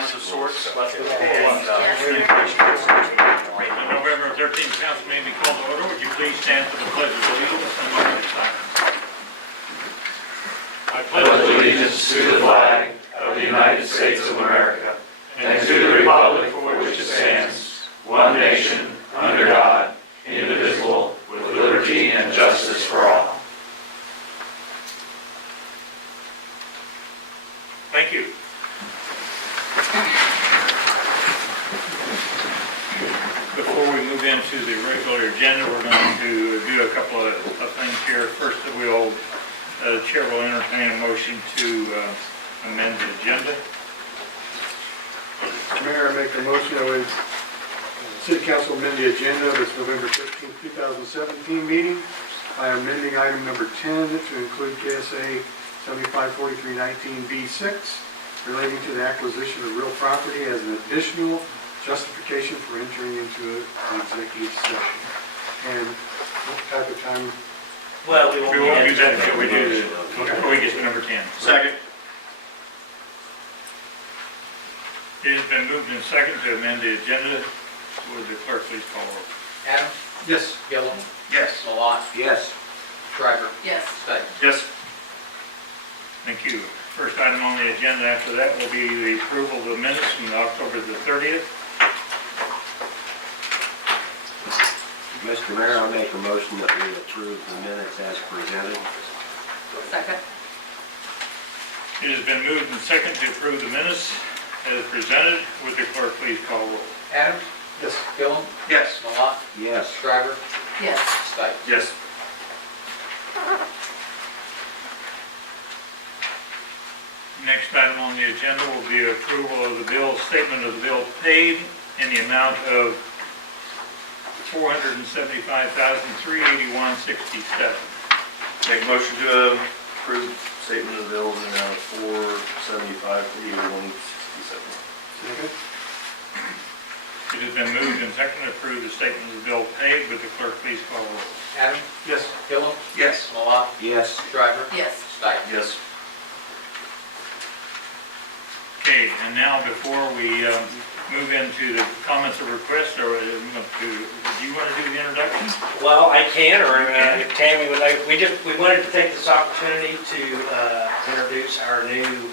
time of the sorts. The November 13th council may be called to order. Would you please stand for the pledge of allegiance and a moment of silence? I pledge allegiance to the flag of the United States of America and to the republic for which it stands, one nation, under God, indivisible, with liberty and justice for all. Thank you. Before we move into the regular agenda, we're going to do a couple of things here. First, the chair will entertain a motion to amend the agenda. Mayor, I make a motion that the City Council amend the agenda of its November 13, 2017 meeting by amending item number 10 to include KSA 754319B6 relating to the acquisition of real property as an additional justification for entering into an executive session. And what type of time? Well, we won't do that until we do before we get to number 10. Second. It has been moved and seconded to amend the agenda. Would the clerk please call roll? Adams? Yes. Gillum? Yes. Malott? Yes. Shriver? Yes. Stay. Yes. Thank you. First item on the agenda after that will be the approval of the minutes from October the 30th. Mr. Mayor, I'll make a motion that we approve the minutes as presented. Second. It has been moved and seconded to approve the minutes as presented. Would the clerk please call roll? Adams? Yes. Gillum? Yes. Malott? Yes. Shriver? Yes. Stay. Yes. Next item on the agenda will be approval of the bill, statement of the bill paid in the amount of $475,381.67. Make a motion to approve statement of bills in amount of $475,381.67. Second. It has been moved and seconded to approve the statement of the bill paid. Would the clerk please call roll? Adams? Yes. Gillum? Yes. Malott? Yes. Shriver? Yes. Stay. Yes. Okay, and now before we move into the comments or requests, or do you want to do the introduction? Well, I can, or if Tammy would like. We wanted to take this opportunity to introduce our new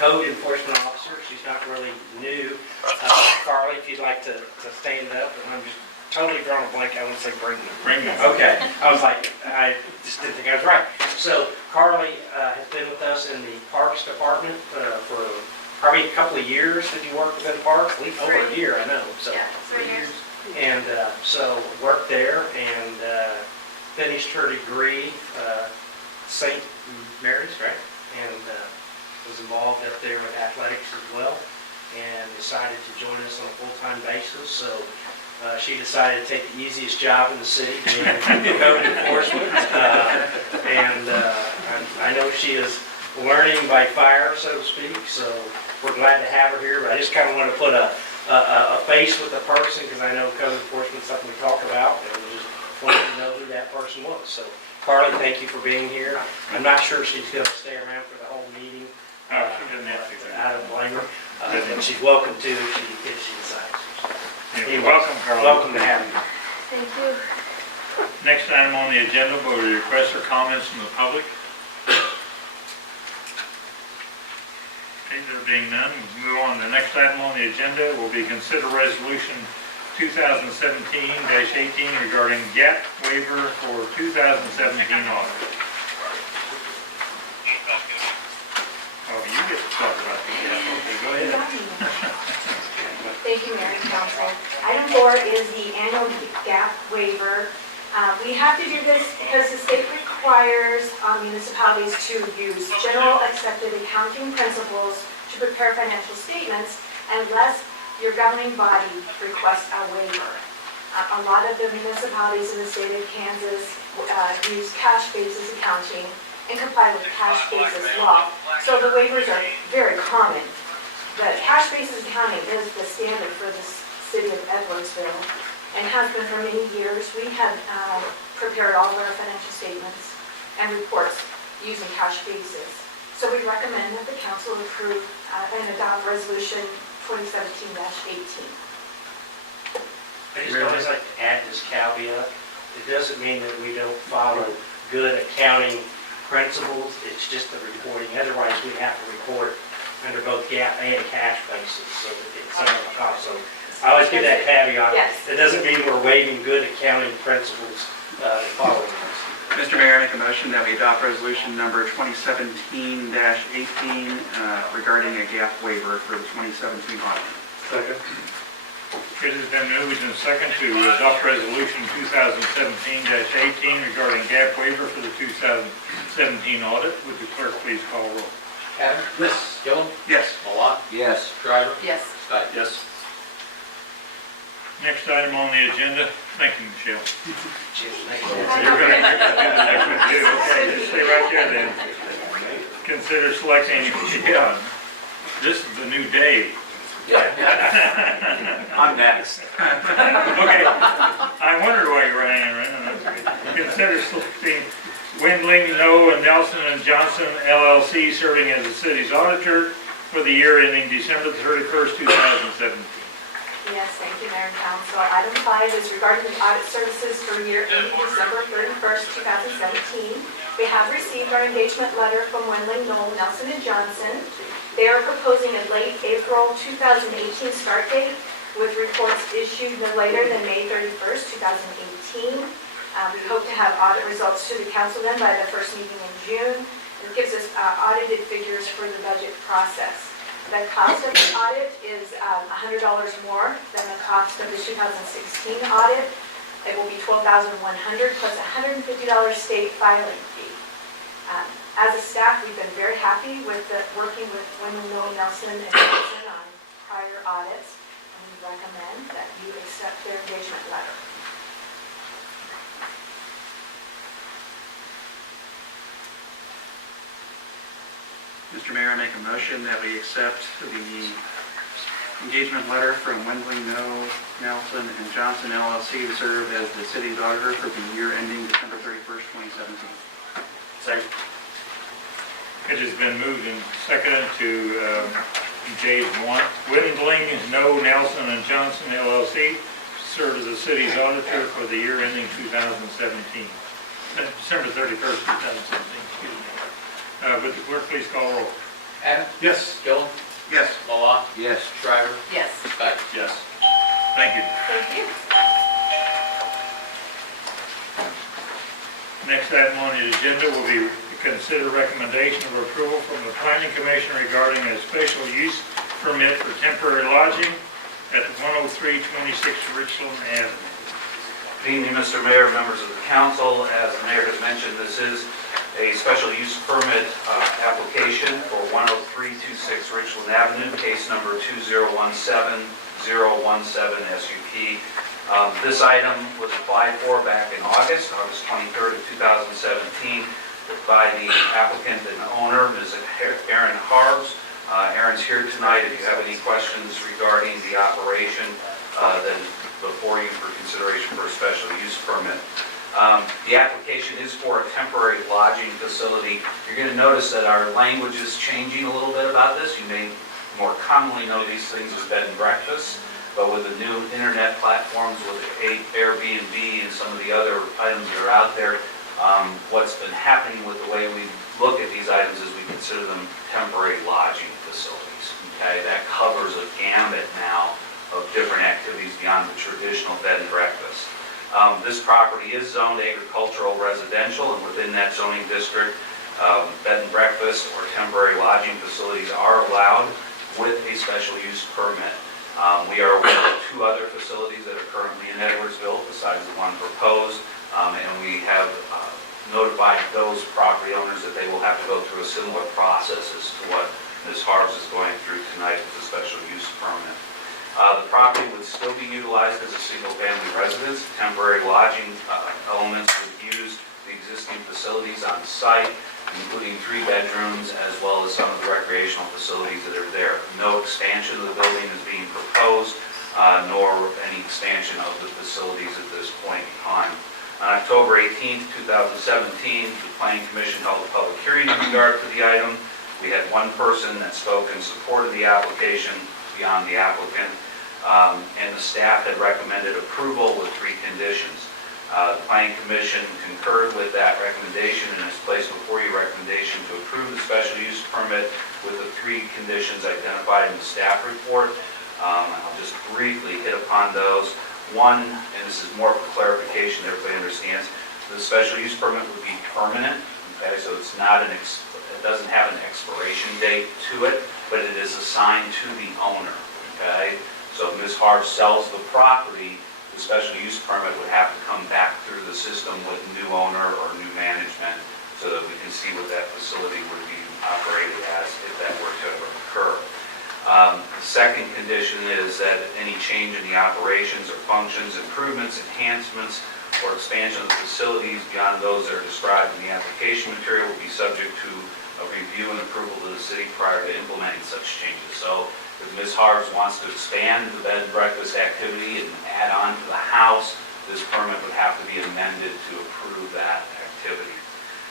code enforcement officer. She's not really new. Carly, if you'd like to stand up, and I'm just totally drawing a blank. I want to say bring them. Bring them. Okay, I was like, I just didn't think I was right. So Carly has been with us in the Parks Department for probably a couple of years. Did you work within parks? At least over a year, I know. So Yeah, 3 years. and so worked there and finished her degree, St. Mary's, right? And was involved up there with athletics as well, and decided to join us on a full-time basis. So she decided to take the easiest job in the city, being code enforcement. And I know she is learning by fire, so to speak. So we're glad to have her here. But I just kind of want to put a face with the person, because I know code enforcement is something we talk about, and we just wanted to know who that person was. So Carly, thank you for being here. I'm not sure she's going to stay around for the whole meeting. She doesn't have to. I don't blame her. And she's welcome to if she decides. You're welcome, Carl. Welcome to have you. Thank you. Next item on the agenda will be requests or comments from the public. Okay, there being none, we'll move on. The next item on the agenda will be consider resolution 2017-18 regarding gap waiver for 2017 audit. Oh, you get to talk about the gap. Okay, go ahead. Thank you, Mayor and Council. Item 4 is the annual gap waiver. We have to do this because the state requires municipalities to use general accepted accounting principles to prepare financial statements unless your governing body requests a waiver. A lot of the municipalities in the state of Kansas use cash basis accounting and comply with cash basis law. So the waivers are very common. The cash basis accounting is the standard for the city of Edwardsville and has been for many years. We have prepared all of our financial statements and reports using cash basis. So we recommend that the council approve and adopt resolution 2017-18. I just always like to add this caveat. It doesn't mean that we don't follow good accounting principles, it's just the reporting. Otherwise, we have to report under both GAAP and cash basis, so that it's some of the cost. So I always give that caveat. Yes. It doesn't mean we're waiving good accounting principles following this. Mr. Mayor, I make a motion that we adopt resolution number 2017-18 regarding a gap waiver for the 2017 audit. Second. It has been moved and second to adopt resolution 2017-18 regarding gap waiver for the 2017 audit. Would the clerk please call roll? Adam? Yes. Gillum? Yes. Malat? Yes. Shriver? Yes. Scott? Yes. Next item on the agenda, thank you, Michelle. Cheers. You're going to do the next one too. Okay, just stay right there then. Consider selecting, yeah, this is the new day. I'm next. Okay, I wondered why you were hanging around. Consider selecting Windling, Noe, and Nelson and Johnson LLC serving as the city's auditor for the year ending December 31st, 2017. Yes, thank you, Mayor and Council. Item 5 is regarding the audit services for year ending December 31st, 2017. We have received our engagement letter from Wendling, Knoll, Nelson & Johnson. They are proposing a late April 2018 start date with reports issued no later than May 31st, 2018. We hope to have audit results to the council then by the first meeting in June. It gives us audited figures for the budget process. The cost of the audit is $100 more than the cost of the 2016 audit. It will be $12,100 plus a $150 state filing fee. As a staff, we've been very happy with working with Wendling, Knoll, Nelson, and Johnson on prior audits, and we recommend that you accept their engagement letter. Mr. Mayor, I make a motion that we accept the engagement letter from Wendling, Noe, Nelson, and Johnson LLC to serve as the city's auditor for the year ending December 31st, 2017. Second. It has been moved and seconded to engage Windling, Noe, Nelson, and Johnson LLC to serve as the city's auditor for the year ending 2017. December 31st, 2017, excuse me. Would the clerk please call roll? Adam? Yes. Gillum? Yes. Malat? Yes. Shriver? Yes. Scott? Yes. Thank you. Thank you. Next item on the agenda will be to consider recommendation of approval from the Planning Commission regarding a special use permit for temporary lodging at 10326 Richland Avenue. Good evening, Mr. Mayor, members of the council. As the mayor has mentioned, this is a special use permit application for 10326 Richland Avenue, case number 2017-017 SUP. This item was applied for back in August 23rd of 2017, by the applicant and owner, Ms. Erin Harbs. Erin's here tonight. If you have any questions regarding the operation, then before you for consideration for a special use permit. The application is for a temporary lodging facility. You're going to notice that our language is changing a little bit about this. You may more commonly know these things as bed and breakfast, but with the new internet platforms, with Airbnb and some of the other items that are out there, what's been happening with the way we look at these items is we consider them temporary lodging facilities. Okay, that covers a gamut now of different activities beyond the traditional bed and breakfast. This property is zoned agricultural residential, and within that zoning district, bed and breakfast or temporary lodging facilities are allowed with a special use permit. We are aware of 2 other facilities that are currently in Edwardsville besides the one proposed, and we have notified those property owners that they will have to go through a similar process as to what Ms. Harbs is going through tonight with the special use permit. The property would still be utilized as a single-family residence. Temporary lodging elements would use the existing facilities on site, including 3 bedrooms, as well as some of the recreational facilities that are there. No expansion of the building is being proposed, nor any expansion of the facilities at this point in time. On October 18th, 2017, the Planning Commission held a public hearing in regard to the item. We had one person that spoke in support of the application beyond the applicant, and the staff had recommended approval with 3 conditions. The Planning Commission concurred with that recommendation and has placed before you a recommendation to approve the special use permit with the 3 conditions identified in the staff report. I'll just briefly hit upon those. One, and this is more for clarification, everybody understands, the special use permit would be permanent, okay, so it's not it doesn't have an expiration date to it, but it is assigned to the owner, okay? So if Ms. Harv sells the property, the special use permit would have to come back through the system with new owner or new management so that we can see what that facility would be operated as if that were to ever occur. The second condition is that any change in the operations or functions, improvements, enhancements, or expansion of the facilities beyond those that are described in the application material will be subject to a review and approval of the city prior to implementing such changes. So if Ms. Harves wants to expand the bed and breakfast activity and add on to the house, this permit would have to be amended to approve that activity.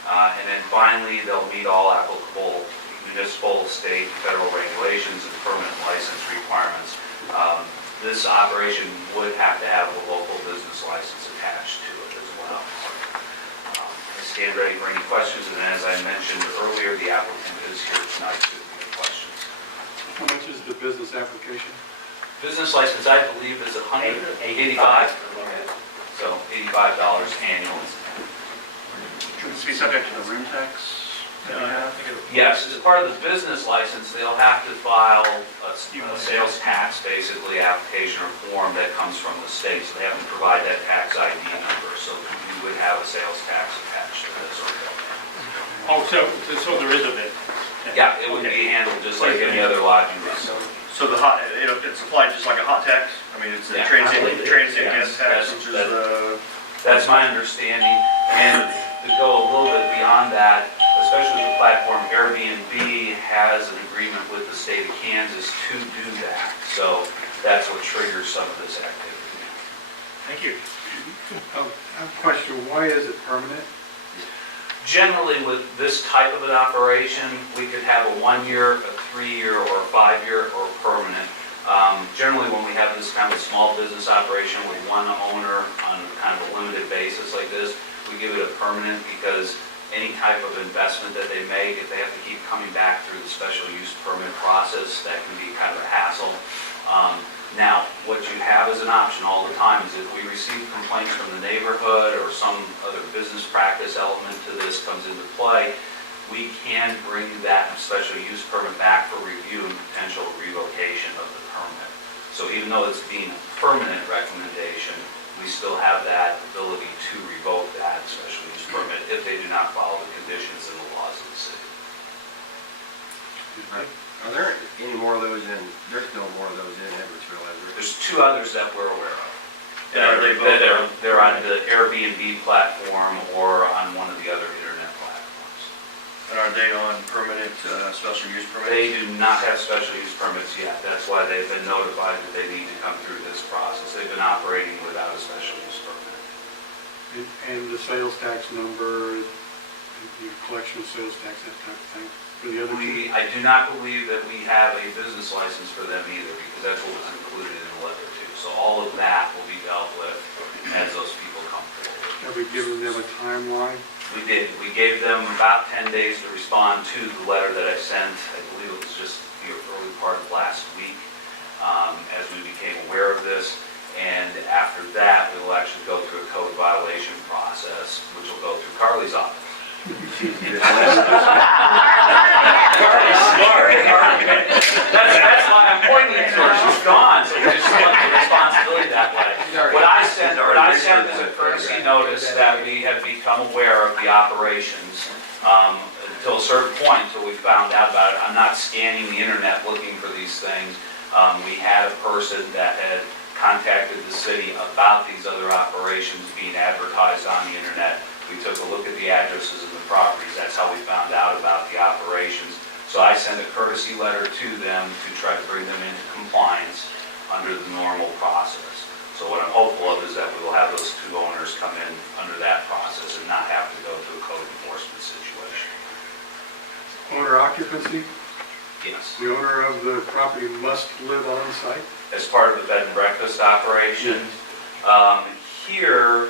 And then finally, they'll meet all applicable municipal, state, and federal regulations and permanent license requirements. This operation would have to have a local business license attached to it as well. I stand ready for any questions, and as I mentioned earlier, the applicant is here tonight to answer questions. How much is the business application? Business license, I believe, is $185, so $85 annually. Should this be subject to the room tax that we have? Yes, as part of the business license, they'll have to file a sales tax, basically, application or form that comes from the state, so they have to provide that tax ID number, so we would have a sales tax attached to this. Oh, so there is a bit. Yeah, it would be handled just like any other lodging business. So it's applied just like a hot tax? I mean, it's a Yeah. transient guest tax, That's- which is That's my understanding, and to go a little bit beyond that, especially the platform Airbnb has an agreement with the state of Kansas to do that. So that's what triggers some of this activity. Thank you. I have a question, why is it permanent? Generally, with this type of an operation, we could have a 1-year, a 3-year, or a 5-year, or permanent. Generally, when we have this kind of small business operation with one owner on kind of a limited basis like this, we give it a permanent because any type of investment that they make, if they have to keep coming back through the special use permit process, that can be kind of a hassle. Now, what you have as an option all the time is if we receive complaints from the neighborhood or some other business practice element to this comes into play, we can bring that special use permit back for review and potential revocation of the permit. So even though it's being a permanent recommendation, we still have that ability to revoke that special use permit if they do not follow the conditions and the laws of the city. Are there any more of those there's no more of those in Edwardsville, is there? There's 2 others that we're aware of. And are they both They're on the Airbnb platform or on one of the other internet platforms. And are they on permanent special use permits? They do not have special use permits yet. That's why they've been notified that they need to come through this process. They've been operating without a special use permit. And the sales tax number, the collection of sales tax, that type of thing, for the other two? I do not believe that we have a business license for them either, because that's what was included in the letter too. So all of that will be dealt with as those people come forward. Have we given them a timeline? We did. We gave them about 10 days to respond to the letter that I sent. I believe it was just the early part of last week as we became aware of this. And after that, we will actually go through a code violation process, which will go through Carly's office. That's why I'm pointing to her. She's gone, so we just split the responsibility that way. What I sent is a courtesy notice that we have become aware of the operations until a certain point, until we found out about it. I'm not scanning the internet looking for these things. We had a person that had contacted the city about these other operations being advertised on the internet. We took a look at the addresses of the properties. That's how we found out about the operations. So I sent a courtesy letter to them to try to bring them into compliance under the normal process. So what I'm hopeful of is that we will have those 2 owners come in under that process and not have to go to a code enforcement situation. owner occupancy? Yes. The owner of the property must live on site? As part of the bed and breakfast operation. Here,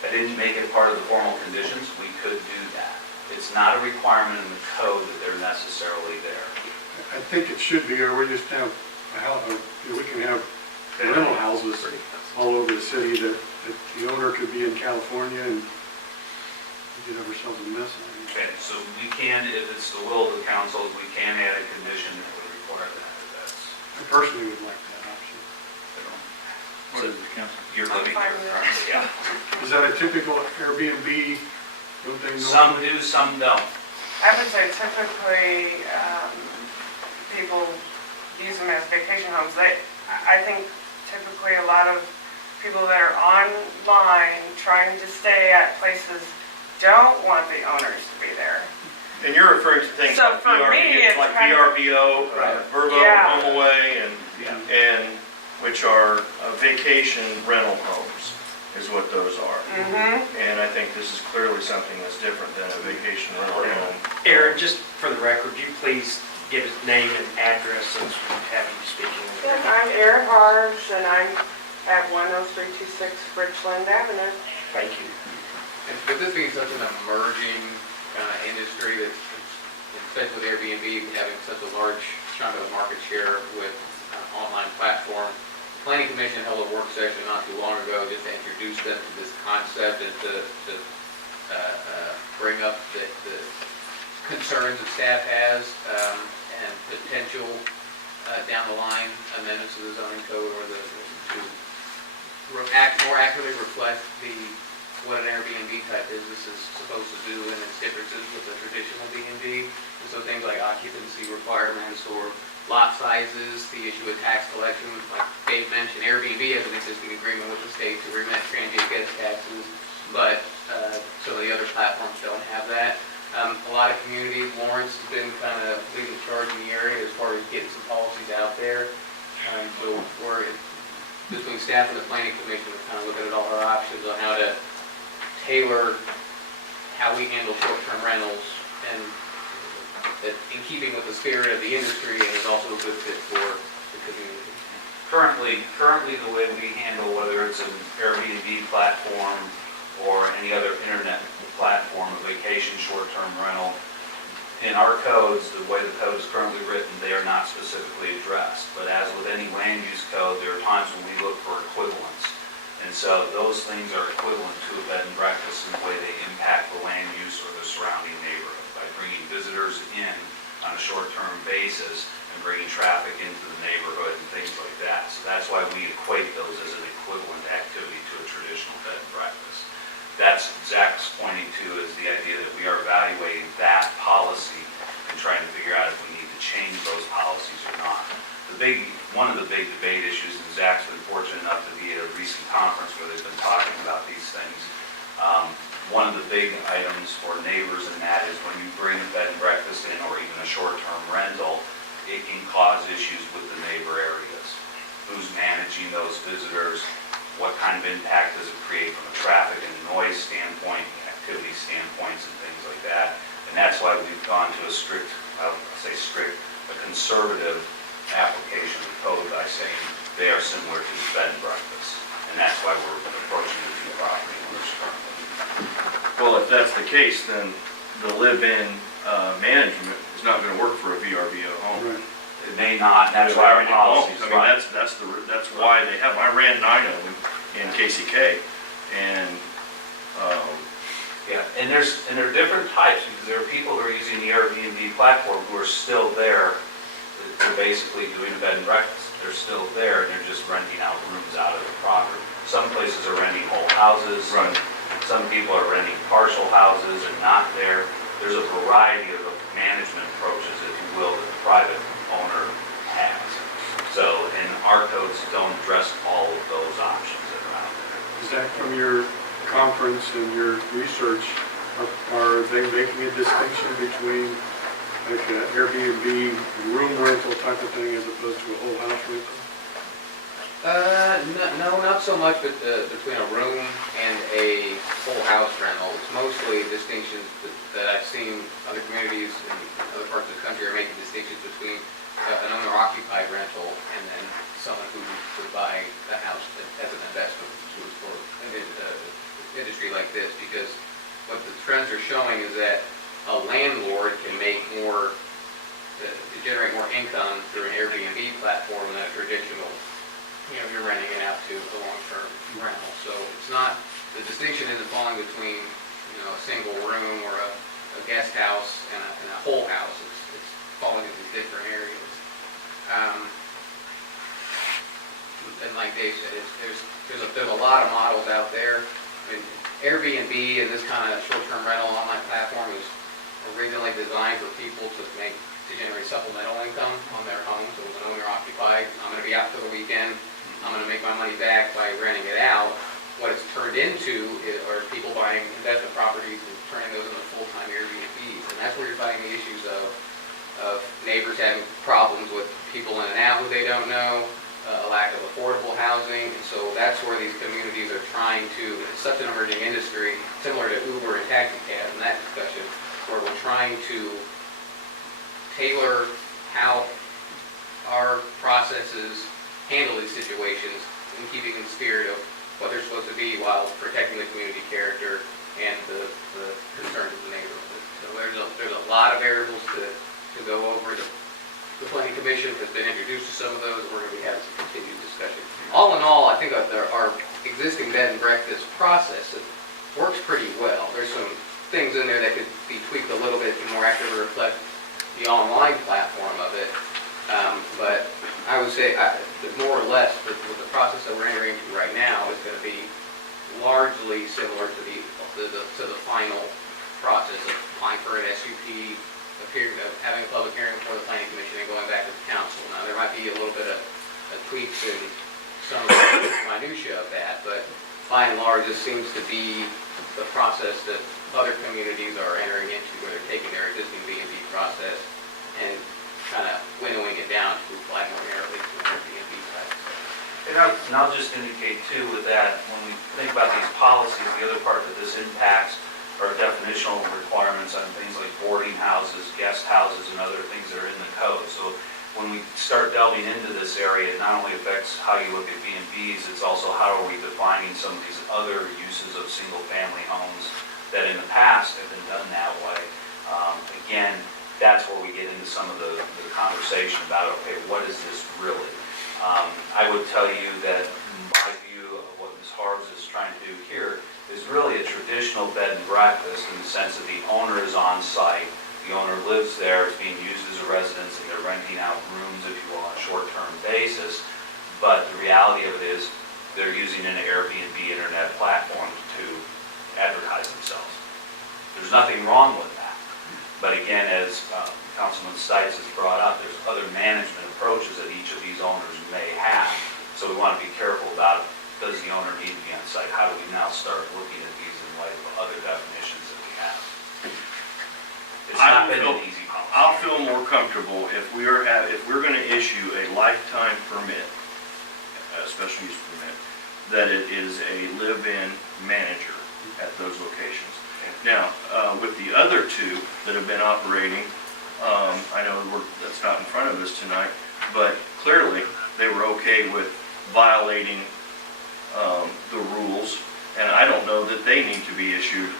I didn't make it part of the formal conditions, we could do that. It's not a requirement in the code that they're necessarily there. I think it should be, or we just have, we can have rental houses all over the city that the owner could be in California and we could have ourselves a mess. Okay, so we can, if it's the will of the council, we can add a condition that would require that. That's, I personally would like that option. What is the council? you're living here currently, yeah. Is that a typical Airbnb? Don't they know? Some do, some don't. I would say typically, people use them as vacation homes. I think typically a lot of people that are online trying to stay at places don't want the owners to be there. And you're referring to things So like for me, it's like kind of- VRBO, Verbo, Yeah. HomeAway, and which are vacation rental homes, is what those are. Mm-hmm. And I think this is clearly something that's different than a vacation rental home. Aaron, just for the record, would you please give his name and address since we have you speaking? Yes, I'm Erin Harves, and I'm at 10326 Richland Avenue. Thank you. And with this being such an emerging industry, that especially with Airbnb having such a large chunk of the market share with online platform, the Planning Commission held a work session not too long ago just to introduce them to this concept and to bring up the concerns that staff has and potential down the line amendments to the zoning code or to more accurately reflect what an Airbnb type business is supposed to do and its differences with a traditional B&B. And so things like occupancy requirements or lot sizes, the issue of tax collection, like Dave mentioned, Airbnb has an existing agreement with the state to remit transient guest taxes, but some of the other platforms don't have that. A lot of communities, Lawrence has been kind of leading the charge in the area as far as getting some policies out there. So we're, between staff and the Planning Commission, we're kind of looking at all our options on how to tailor how we handle short-term rentals and that in keeping with the spirit of the industry and is also a good fit for the community. Currently the way we handle, whether it's an Airbnb platform or any other internet platform, a vacation short-term rental, in our codes, the way the code is currently written, they are not specifically addressed. But as with any land use code, there are times when we look for equivalence. And so those things are equivalent to a bed and breakfast in the way they impact the land use or the surrounding neighborhood by bringing visitors in on a short-term basis and bringing traffic into the neighborhood and things like that. So that's why we equate those as an equivalent activity to a traditional bed and breakfast. That's Zach's pointing to is the idea that we are evaluating that policy and trying to figure out if we need to change those policies or not. One of the big debate issues, and Zach's been fortunate enough to be at a recent conference where they've been talking about these things. One of the big items for neighbors in that is when you bring a bed and breakfast in or even a short-term rental, it can cause issues with the neighbor areas. Who's managing those visitors? What kind of impact does it create from a traffic and noise standpoint, activity standpoints, and things like that? And that's why we've gone to a strict, a conservative application of the code by saying they are similar to the bed and breakfast. And that's why we're approaching the two property owners currently. Well, if that's the case, then the live-in management is not going to work for a VRBO home. Right. It may not, and that's why our policies, I mean, that's why they have, I ran 9 of them in KCK, and, yeah, and there are different types, because there are people who are using the Airbnb platform who are still there. They're basically doing a bed and breakfast. They're still there, and they're just renting out rooms out of the property. Some places are renting whole houses. Right. Some people are renting partial houses and not there. There's a variety of management approaches, if you will, that the private owner has. So, and our codes don't address all of those options that are out there. Is that from your conference and your research, are they making a distinction between like an Airbnb room rental type of thing as opposed to a whole house rental? No, not so much, but between a room and a whole house rental. It's mostly distinctions that I've seen other communities in other parts of the country are making distinctions between an owner-occupied rental and then someone who would buy a house as an investment for an industry like this. Because what the trends are showing is that a landlord can make more, to generate more income through an Airbnb platform than a traditional, you're renting it out to a long-term rental. So it's not, the distinction isn't falling between, a single room or a guest house and a whole house. It's falling into different areas. And like Dave said, there's a lot of models out there. I mean, Airbnb and this kind of short-term rental online platform was originally designed for people to generate supplemental income on their home. So it's an owner-occupied. I'm going to be out for the weekend. I'm going to make my money back by renting it out. What it's turned into are people buying investment properties and turning those into full-time Airbnbs. And that's where you're finding the issues of neighbors having problems with people in and out who they don't know, a lack of affordable housing. And so that's where these communities are trying to, it's such an emerging industry, similar to Uber and taxi cabs in that discussion, where we're trying to tailor how our processes handle these situations in keeping in the spirit of what they're supposed to be while protecting the community character and the concerns of the neighborhood. So there's a lot of variables to go over. The Planning Commission has been introduced to some of those. We're going to be having some continued discussion. All in all, I think our existing bed and breakfast process, it works pretty well. There's some things in there that could be tweaked a little bit to more accurately reflect the online platform of it. But I would say that more or less with the process that we're entering into right now is going to be largely similar to the final process of applying for an SUP, having a public hearing before the Planning Commission and going back to the council. Now there might be a little bit of tweaks in some of the minutia of that, but by and large this seems to be the process that other communities are entering into, where they're taking their existing B&B process and kind of winnowing it down to apply more narrowly to an Airbnb type. And I'll just indicate too with that, when we think about these policies, the other part that this impacts are definitional requirements on things like boarding houses, guest houses, and other things that are in the code. So when we start delving into this area, it not only affects how you look at B&Bs, it's also how are we defining some of these other uses of single-family homes that in the past have been done that way. Again, that's where we get into some of the conversation about, okay, what is this really? I would tell you that my view of what Ms. Harbs is trying to do here is really a traditional bed and breakfast in the sense that the owner is on site, the owner lives there, it's being used as a residence, and they're renting out rooms, if you will, on a short-term basis. But the reality of it is they're using an Airbnb internet platform to advertise themselves. There's nothing wrong with that. But again, as Councilman Stites has brought up, there's other management approaches that each of these owners may have. So we want to be careful about, does the owner need to be on site? How do we now start looking at these in light of other definitions that we have? It's not been an easy policy. I'll feel more comfortable if we're going to issue a lifetime permit, a special use permit, that it is a live-in manager at those locations. Now, with the other two that have been operating, I know that's not in front of us tonight, but clearly they were okay with violating the rules, and I don't know that they need to be issued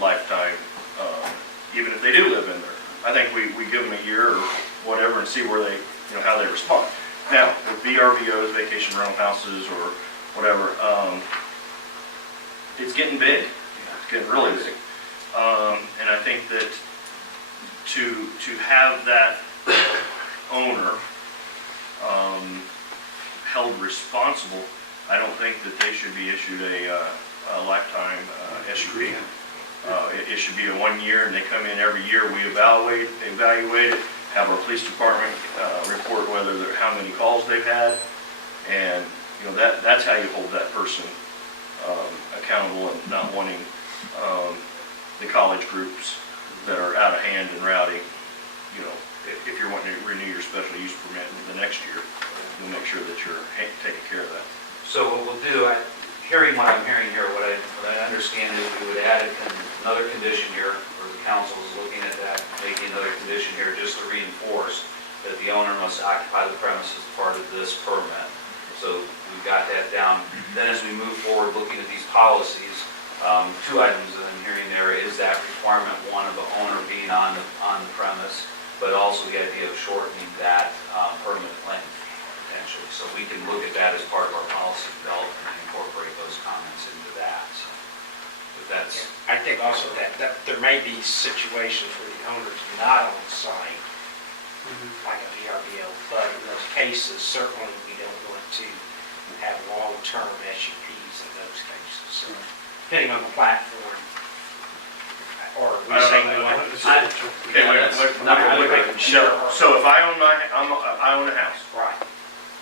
lifetime, even if they do live in there. I think we give them a year or whatever and see where they, how they respond. Now, with VRBOs, vacation rental houses, or whatever, it's getting big. It's getting really big. And I think that to have that owner held responsible, I don't think that they should be issued a lifetime SUP. It should be a 1 year, and they come in every year. We evaluate it, have our police department report how many calls they've had, and that's how you hold that person accountable, and not wanting the college groups that are out of hand and rowdy. If you're wanting to renew your special use permit the next year, you'll make sure that you're taking care of that. So what we'll do, hearing what I'm hearing here, what I understand is we would add another condition here, or the council is looking at that, making another condition here just to reinforce that the owner must occupy the premises as part of this permit. So we've got that down. Then as we move forward, looking at these policies, two items that I'm hearing there is that requirement, one of the owner being on the premise, but also the idea of shortening that permit length potentially. So we can look at that as part of our policy development and incorporate those comments into that. So, but that's, I think also that there may be situations where the owner's not on site, like a VRBO, but in those cases, certainly we don't want to have long-term SUPs in those cases. So depending on the platform, or we say we want. Okay, wait. So if I own a house, Right,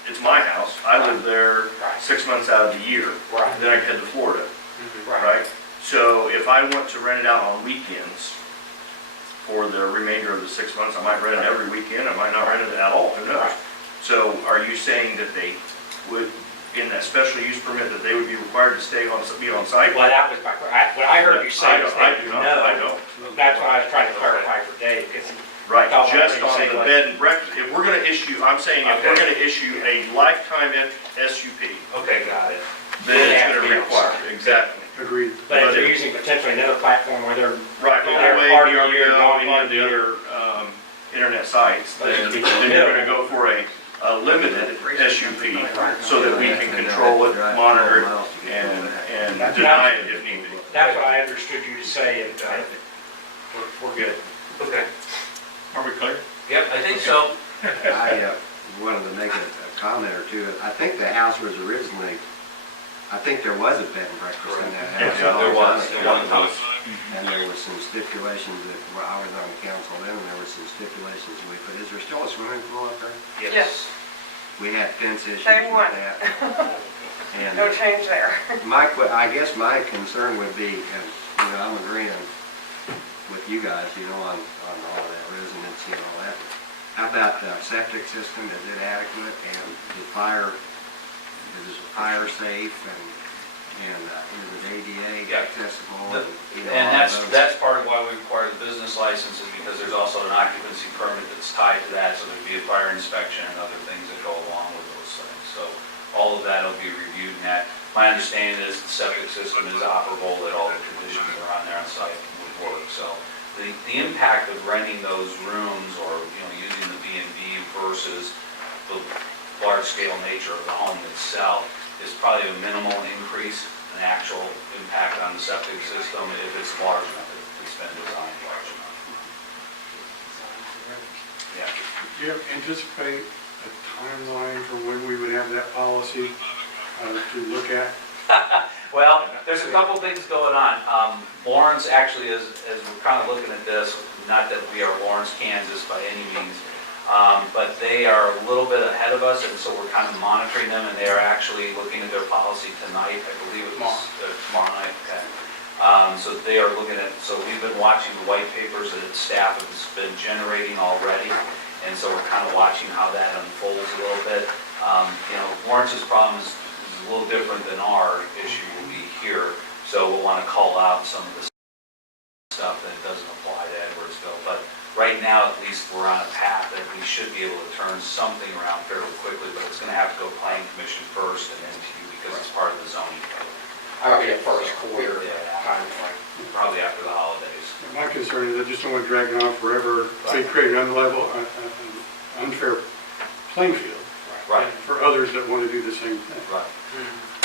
it's my house, I live there Right. 6 months out of the year, right, then I head to Florida, right. right? So if I want to rent it out on weekends for the remainder of the 6 months, I might rent it every weekend, I might not rent it at all, who knows? Right. So are you saying that they would, in that special use permit, that they would be required to be on site? Well, that was what I heard you say is I that do no. not, I don't. That's what I was trying to clarify for Dave, because Right, Thought I just heard you on say the like- bed and breakfast, if we're gonna issue, I'm saying if we're Okay. gonna issue a lifetime SUP, okay, got it. then it's Yeah, gonna yeah. require, exactly. Agreed. but if they're using potentially another platform where they're Right, They're the way part of the year, VRBO, going any of into the other internet sites, then you're gonna go for a limited SUP so that we can control it, monitor it, and deny it if need be. That's what I understood you to say, and we're good. Okay. Are we clear? Yep, I think so. I wanted to make a comment or two. I think the house was originally, I think there was a bed and breakfast in that house. Yeah, there was. And there were some stipulations that, well, I was on the council then, and there were some stipulations we put. Is there still a swimming pool up there? Yes. We had fence issues Same with one. that. And No change there. I guess my concern would be, and, I'm agreeing with you guys, on all that residency and all that. How about the septic system? Is it adequate? And is the fire safe and is it ADA Yeah. accessible? And all those? that's part of why we require the business licenses, because there's also an occupancy permit that's tied to that, so there'd be a fire inspection and other things that go along with those things. So all of that will be reviewed, and that, my understanding is the septic system is operable, that all the conditions that are on there on site would work. So the impact of renting those rooms or, using the B&B versus the large-scale nature of the home itself is probably a minimal increase in actual impact on the septic system if it's large enough, if it's been designed large enough. Yeah. Do you anticipate a timeline for when we would have that policy to look at? Well, there's a couple things going on. Lawrence actually is, as we're kind of looking at this, not that we are Lawrence, Kansas by any means, but they are a little bit ahead of us, and so we're kind of monitoring them, and they are actually looking at their policy tonight, I believe it was tomorrow night. Okay. So they are looking at, so we've been watching the white papers that staff has been generating already, and so we're kind of watching how that unfolds a little bit. Lawrence's problem is a little different than our issue will be here, so we'll want to call out some of the stuff that doesn't apply to Edwardsville. But right now, at least, we're on a path that we should be able to turn something around fairly quickly, but it's going to have to go planning commission first and then to you because it's part of the zoning code. I'll be a first quarter timeframe. Probably after the holidays. My concern is I just don't want to drag it on forever. They create an unfair playing field Right. for others that want to do the same thing. Right.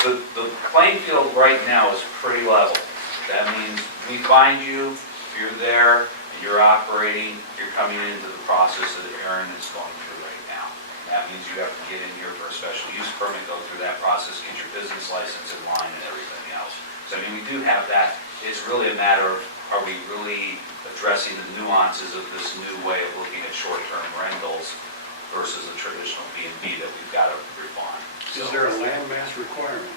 The playing field right now is pretty level. That means we find you, if you're there, and you're operating, you're coming into the process that Aaron is going through right now. That means you have to get in here for a special use permit, go through that process, get your business license in line and everything else. So we do have that. It's really a matter of, are we really addressing the nuances of this new way of looking at short-term rentals versus a traditional B&B that we've got to refine. Is there a land mass requirement?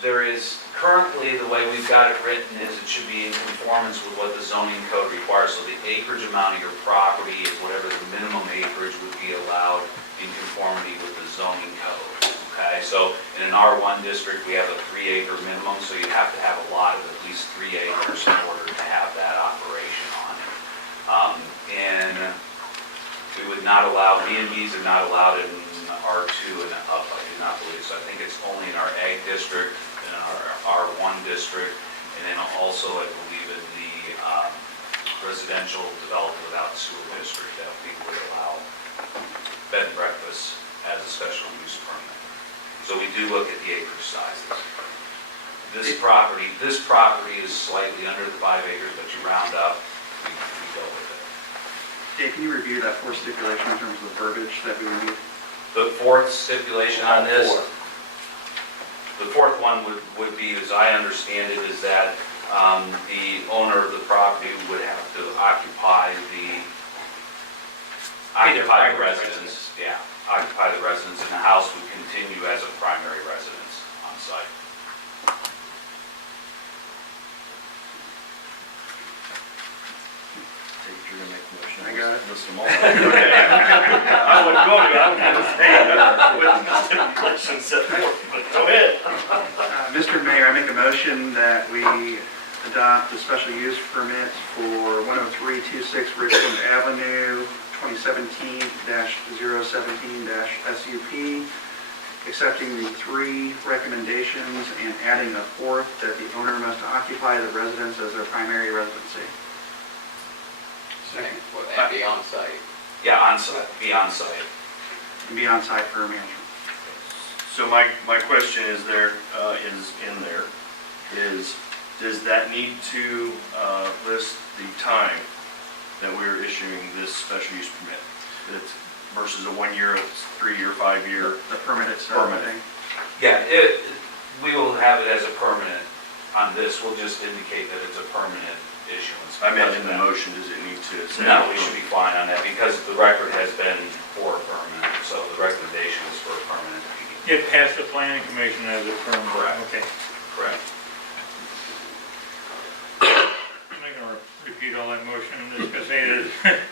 There is Currently, the way we've got it written is it should be in conformance with what the zoning code requires. So the acreage amount of your property is whatever the minimum acreage would be allowed in conformity with the zoning code. Okay, so in an R1 district, we have a 3-acre minimum, so you have to have a lot of at least 3 acres in order to have that operation on it. And we would not allow, B&Bs are not allowed in R2 and up, I do not believe so. I think it's only in our ag district, in our R1 district, and then also, I believe, in the residential developed without sewer district, that we would allow bed and breakfast as a special use permit. So we do look at the acreage sizes. This property is slightly under the 5 acres, but you round up, we go with it. Dave, can you review that fourth stipulation in terms of the verbiage that we would need? The fourth stipulation on this, the fourth one would be, as I understand it, is that the owner of the property would have to occupy the residence. Yeah, occupy the residence, and the house would continue as a primary residence on site. You're gonna make a motion. I got it. List them all. I wouldn't go to, I was gonna say, with the stipulations set forth, but go ahead. Mr. Mayor, I make a motion that we adopt the special use permit for 10326 Richland Avenue, 2017-017-SUP, accepting the 3 recommendations and adding a 4th, that the owner must occupy the residence as their primary residency. Second. Would that be on site? Yeah, on site, be on site. And be on site for management. So my question is does that need to list the time that we're issuing this special use permit? That's versus a 1-year, 3-year, 5-year? The permit itself, I Permit. think. Yeah, we will have it as a permanent on this. We'll just indicate that it's a permanent issuance. I imagine the motion, does it need to say? No, we should be fine on that because the record has been for a permanent, so the recommendation is for a permanent. It passed the planning commission as a permit. Correct. Okay. Correct. I'm not going to repeat all that motion, I'm just going to say it has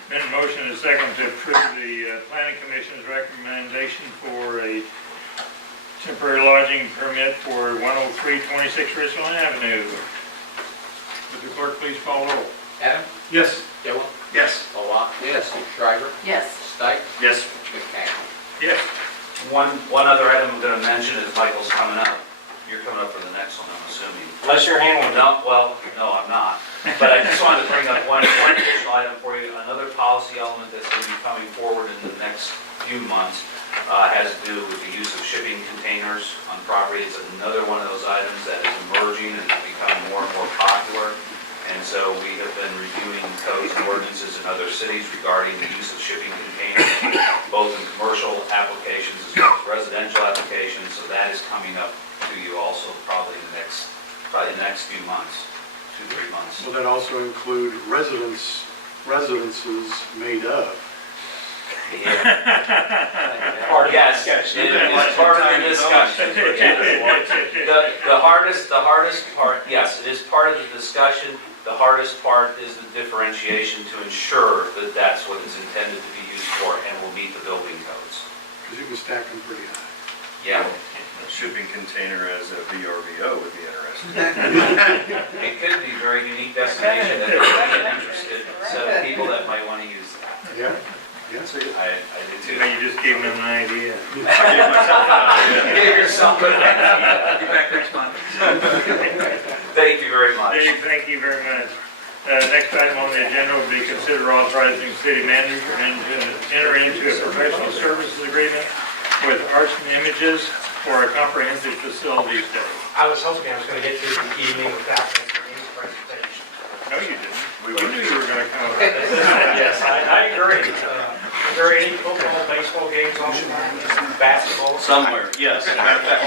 been a motion and a second to approve the planning commission's recommendation for a temporary lodging permit for 10326 Richland Avenue. Would the clerk please call roll? Adam? Yes. Gillen? Yes. Malott? Yes. Shriver? Yes. Stike? Yes. McCacken? Yes. One other item I'm going to mention is Michael's coming up. You're coming up for the next one, I'm assuming. Unless you're handling it. No, well, no, I'm not. But I just wanted to bring up one additional item for you. Another policy element that's going to be coming forward in the next few months has to do with the use of shipping containers on property. It's another one of those items that is emerging and is becoming more and more popular. And so we have been reviewing codes and ordinances in other cities regarding the use of shipping containers, both in commercial applications as well as residential applications. So that is coming up to you also probably in the next few months, 2-3 months. Will that also include residences made of? Yeah. Yes, it is part of the discussion. The hardest part, yes, it is part of the discussion. The hardest part is the differentiation to ensure that that's what it's intended to be used for and will meet the building codes. Because you can stack them pretty high. Yeah, A shipping container as a VRBO would be interesting. it could be a very unique destination that could be an interested set of people that might want to use that. Yeah. Yes. I did too. You just gave them an idea. Give yourself a Be back next month. Thank you very much. Dave, thank you very much. Next item on the agenda would be consider authorizing city manager to enter into a professional services agreement with Arts and Images for a comprehensive facilities day. I was hoping I was going to get through the evening without Mr. Green's presentation. No, you didn't. We knew you were going to come. Yes, I agree. Are there any football, baseball games on tonight? Basketball? Somewhere, yes.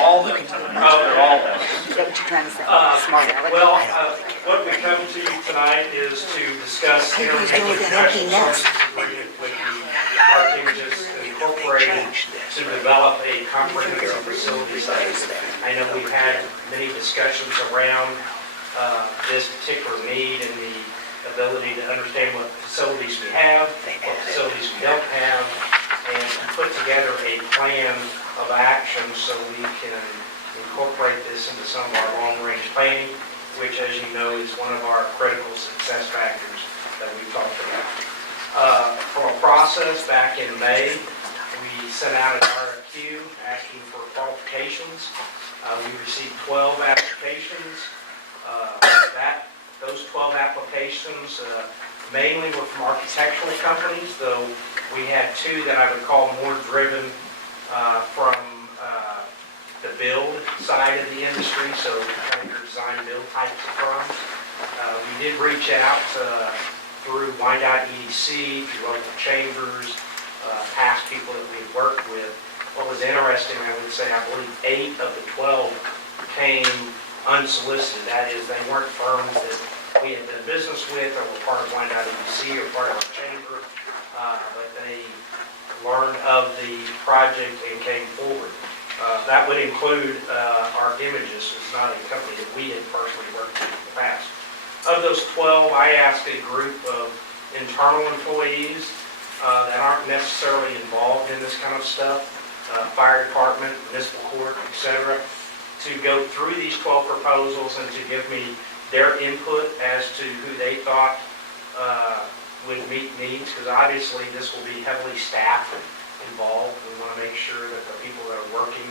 All of them. They're all of them. What you trying to say? Smart aleck? Well, what we come to you tonight is to discuss Hey, the who's doing the professional helping us? services agreement with the Art Images Incorporated. incorporated to develop a comprehensive facility study. I know we've had many discussions around this particular need and the ability to understand what facilities we have, what facilities we don't have, and put together a plan of action so we can incorporate this into some of our long-range planning, which, as you know, is one of our critical success factors that we talked about. From a process, back in May, we sent out an RFQ asking for qualifications. We received 12 applications. Those 12 applications mainly were from architectural companies, though we had two that I would call more driven from the build side of the industry, so kind of your design build types of firms. We did reach out through Wyandotte EDC, through local chambers, past people that we've worked with. What was interesting, I would say, I believe 8 of the 12 came unsolicited. That is, they weren't firms that we had done business with or were part of Wyandotte EDC or part of our chamber, but they learned of the project and came forward. That would include our Images. It's not a company that we had personally worked with in the past. Of those 12, I asked a group of internal employees that aren't necessarily involved in this kind of stuff, fire department, municipal court, etc., to go through these 12 proposals and to give me their input as to who they thought would meet needs, because obviously this will be heavily staffed involved. We want to make sure that the people that are working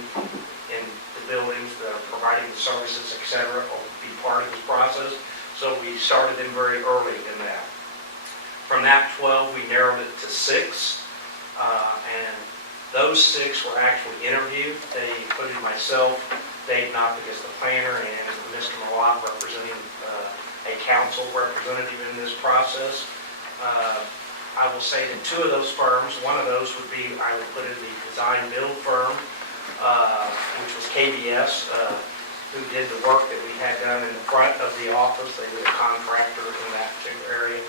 in the buildings, that are providing the services, etc., will be part of this process. So we started them very early in that. From that 12, we narrowed it to 6, and those 6 were actually interviewed. They included myself, Dave Knoppick as the planner, and Mr. Malott representing a council representative in this process. I will say that 2 of those firms, one of those would be, I would put in the design build firm, which was KBS, who did the work that we had done in the front of the office. They were a contractor in that particular area.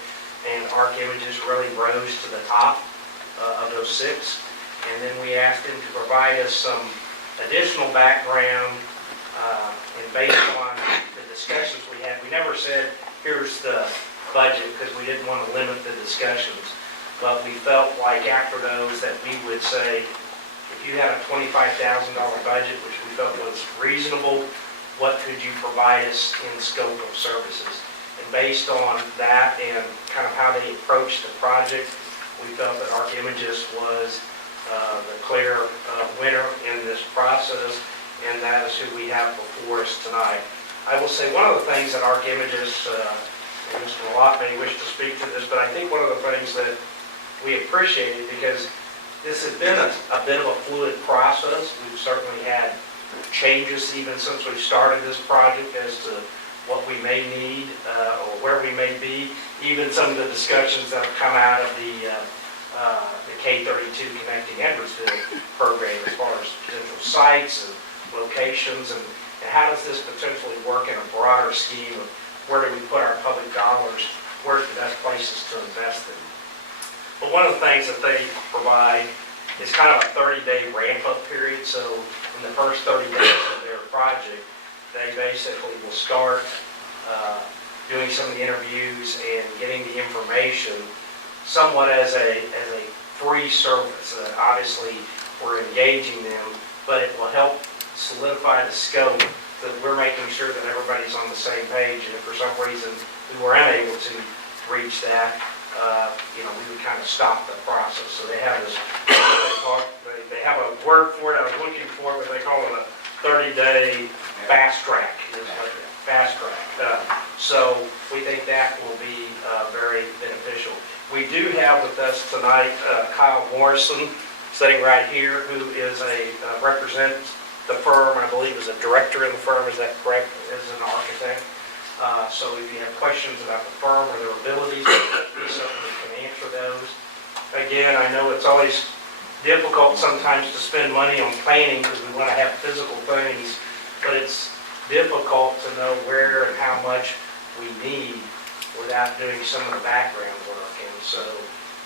And Arc Images really rose to the top of those 6. And then we asked them to provide us some additional background, and based on the discussions we had, we never said, here's the budget, because we didn't want to limit the discussions. But we felt like after those that we would say, if you had a $25,000 budget, which we felt was reasonable, what could you provide us in scope of services? And based on that and kind of how they approached the project, we felt that Arc Images was the clear winner in this process, and that is who we have before us tonight. I will say one of the things that Arc Images, and Mr. Malott may wish to speak to this, but I think one of the things that we appreciated, because this has been a bit of a fluid process. We've certainly had changes even since we started this project as to what we may need or where we may be. Even some of the discussions that have come out of the K-32 Connecting Edwardsville program as far as potential sites and locations, and how does this potentially work in a broader scheme of where do we put our public dollars, where's the best places to invest in. But one of the things that they provide is kind of a 30-day ramp-up period. So in the first 30 days of their project, they basically will start doing some of the interviews and getting the information somewhat as a free service. Obviously, we're engaging them, but it will help solidify the scope that we're making sure that everybody's on the same page. And if for some reason we were unable to reach that, we would kind of stop the process. So they have this, they have a word for it, I was looking for it, but they call it a 30-day fast track. Fast track. So we think that will be very beneficial. We do have with us tonight Kyle Morrison, sitting right here, who is represents the firm, I believe is a director in the firm, is that correct, as an architect? So if you have questions about the firm or their abilities, we certainly can answer those. Again, I know it's always difficult sometimes to spend money on planning because we want to have physical things, but it's difficult to know where and how much we need without doing some of the background work. And so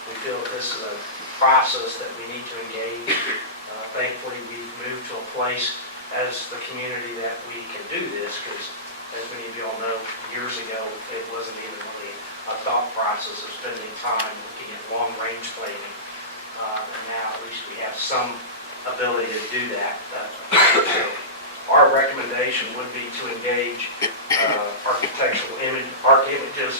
we feel this is a process that we need to engage. Thankfully, we've moved to a place as the community that we can do this, because as many of y'all know, years ago, it wasn't even really a thought process of spending time looking at long-range planning. And now at least we have some ability to do that. So our recommendation would be to engage architectural images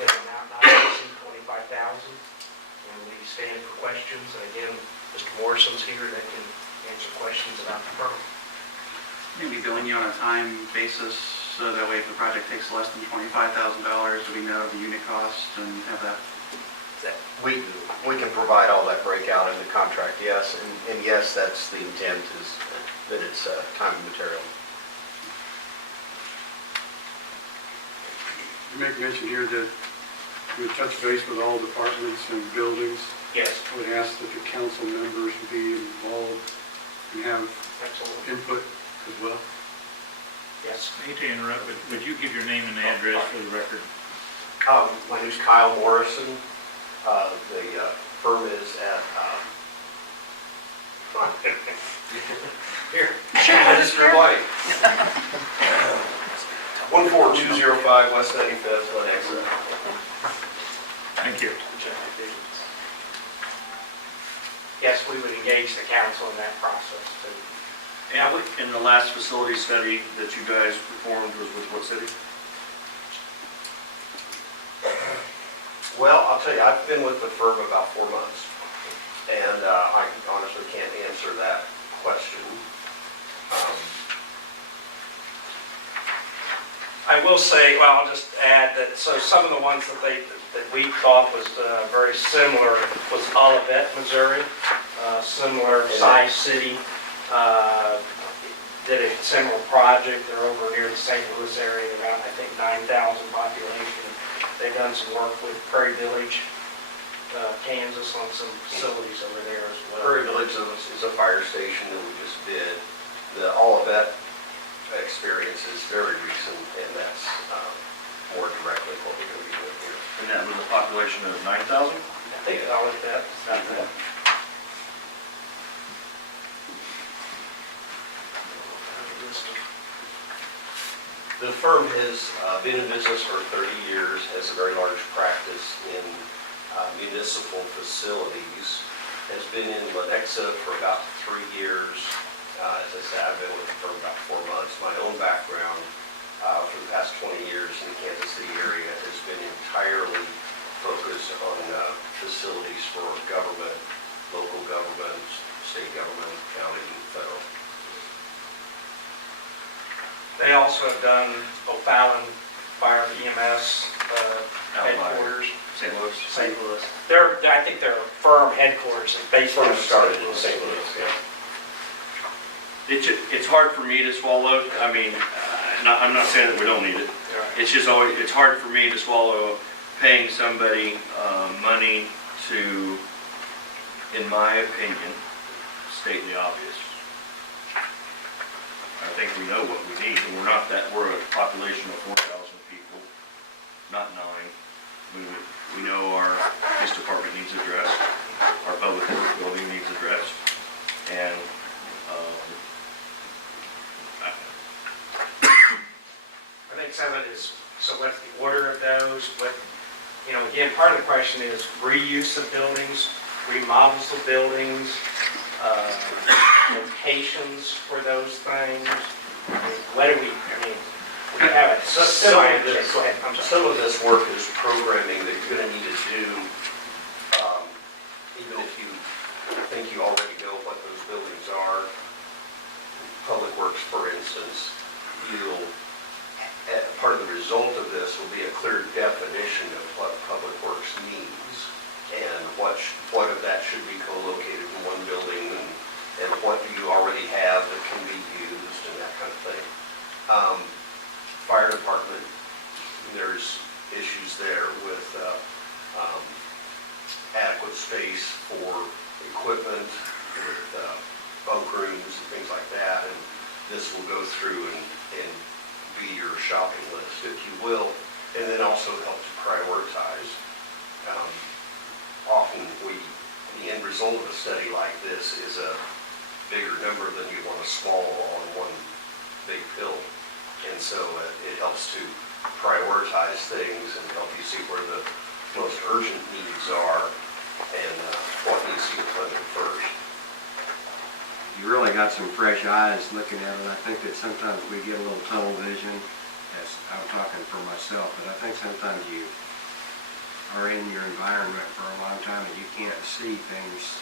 in an amount not to exceed $25,000. And we stand for questions. And again, Mr. Morrison's here that can answer questions about the firm. Maybe billing you on a time basis, so that way if the project takes less than $25,000, we know the unit cost and have that. We can provide all that breakout in the contract, yes, and yes, that's the intent, is that it's time and material. You make mention here that you would touch base with all departments and buildings. Yes. I would ask that the council members be involved and have Absolutely. input as well. Yes. I hate to interrupt, but would you give your name and address for the record? My name's Kyle Morrison. The firm is at, here, Mr. White. 14205 West 95th, Lenexa. Thank you. Yes, we would engage the council in that process too. And the last facility study that you guys performed was with what city? Well, I'll tell you, I've been with the firm about 4 months, and I honestly can't answer that question. I will say, well, I'll just add that, so some of the ones that we thought was very similar was Olivet, Missouri, similar size city, did a similar project. They're over near the St. Louis area, around, I think, 9,000 population. They've done some work with Prairie Village, Kansas, on some facilities over there as well. Prairie Village is a fire station that we just did. The Olivet experience is very recent, and that's more directly what we're going to be doing here. And that was a population of 9,000? I think Olivet, not that. The firm has been in business for 30 years, has a very large practice in municipal facilities, has been in Lenexa for about 3 years. As I said, I've been with the firm about 4 months. My own background for the past 20 years in the Kansas City area has been entirely focused on facilities for government, local government, state government, county, and federal. They also have done O'Fallon Fire EMS headquarters. St. Louis? St. Louis. I think their firm headquarters is based on. Firm started in St. Louis, yeah. It's hard for me to swallow. I mean, I'm not saying that we don't need it. It's just always, it's hard for me to swallow paying somebody money to, in my opinion, state the obvious. I think we know what we need, and we're a population of 4,000 people, not 9. We know our police department needs addressed, our public works building needs addressed, and I think some of it is, so what's the order of those? Again, part of the question is reuse of buildings, remodels of buildings, locations for those things. What do we have it. Some of this work is programming that you're going to need to do, even if you think you already know what those buildings are. Public Works, for instance, part of the result of this will be a clear definition of what Public Works needs, and what of that should be co-located in one building, and what do you already have that can be used, and that kind of thing. Fire department, there's issues there with adequate space for equipment, with bunk rooms and things like that, and this will go through and be your shopping list, if you will, and then also help to prioritize. often the end result of a study like this is a bigger number than you want to swallow all in one big pill. And so it helps to prioritize things and help you see where the most urgent needs are and what needs to get funded first. You really got some fresh eyes looking at it. I think that sometimes we get a little tunnel vision, as I'm talking for myself, but I think sometimes you are in your environment for a long time and you can't see things,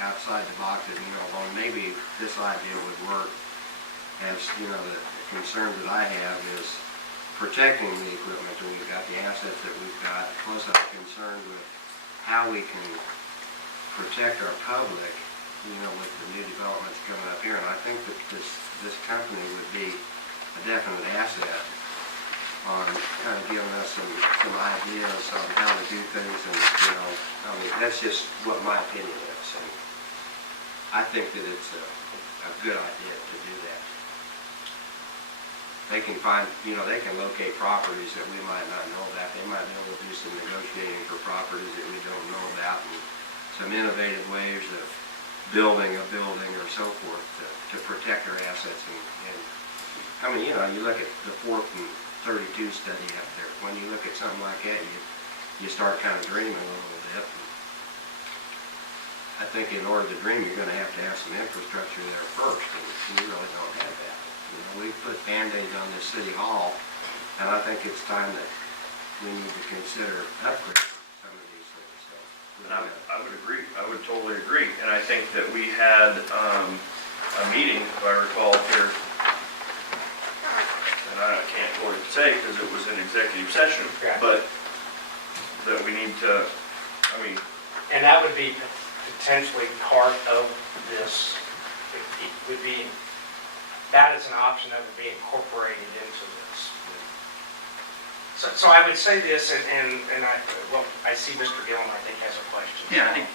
outside the box, and well, maybe this idea would work. As the concern that I have is protecting the equipment that we've got, the assets that we've got, plus I'm concerned with how we can protect our public, with the new developments coming up here. And I think that this company would be a definite asset on kind of giving us some ideas on how to do things. And, that's just what my opinion is. And I think that it's a good idea to do that. They can find, they can locate properties that we might not know about. They might be able to do some negotiating for properties that we don't know about, and some innovative ways of building a building or so forth to protect our assets. And you look at the 4th and 32 study up there. When you look at something like that, you start kind of dreaming a little bit. I think in order to dream, you're going to have some infrastructure there first, and we really don't have that. We put Band-Aids on this city hall, and I think it's time that we need to consider upgrading some of these things. So, And I would agree. I would totally agree. And I think that we had a meeting, if I recall here, and I can't really say because it was an executive session, but that we need to, And that would be potentially part of this, it would be, that is an option that would be incorporated into this. So I would say this, and I see Mr. Gillum, I think, has a question. Yeah, I think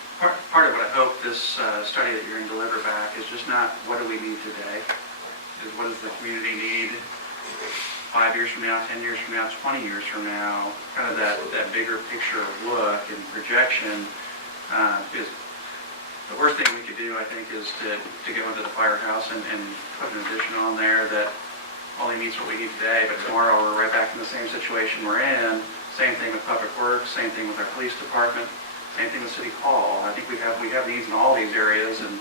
part of what I hope this study that you're going to deliver back is just not what do we need today, is what does the community need 5 years from now, 10 years from now, 20 years from now, kind of that bigger picture look and projection. Because the worst thing we could do, I think, is to go into the firehouse and put an addition on there that only meets what we need today, but tomorrow we're right back in the same situation we're in. Same thing with Public Works, same thing with our police department, same thing with City Hall. I think we have needs in all these areas, and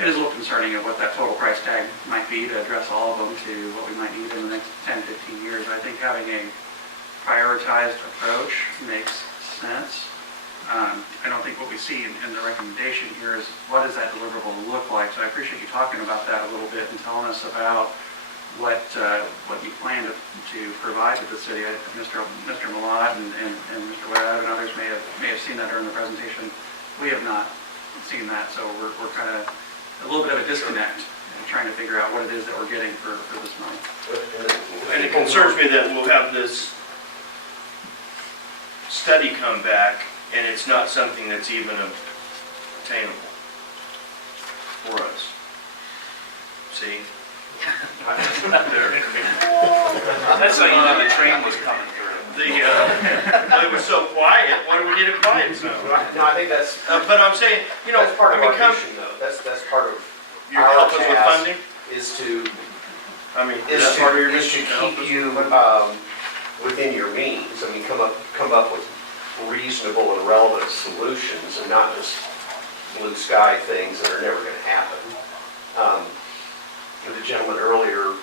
it is a little concerning of what that total price tag might be to address all of them to what we might need in the next 10, 15 years. I think having a prioritized approach makes sense. I don't think what we see in the recommendation here is what does that deliverable look like. So I appreciate you talking about that a little bit and telling us about what you plan to provide to the city. Mr. Malott and Mr. Webb and others may have seen that during the presentation. We have not seen that, so we're kind of a little bit of a disconnect and trying to figure out what it is that we're getting for this money. And it concerns me that we'll have this study come back and it's not something that's even attainable for us. See? That's how you know the train was coming through. It was so quiet, why do we get it quiet so? No, I think that's, But I'm saying, that's part of our mission though. That's part of Your our help us with task funding? is to Is that part of your is to mission? help keep us you with funding? within your means. Come up with reasonable and relevant solutions and not just blue sky things that are never going to happen. The gentleman earlier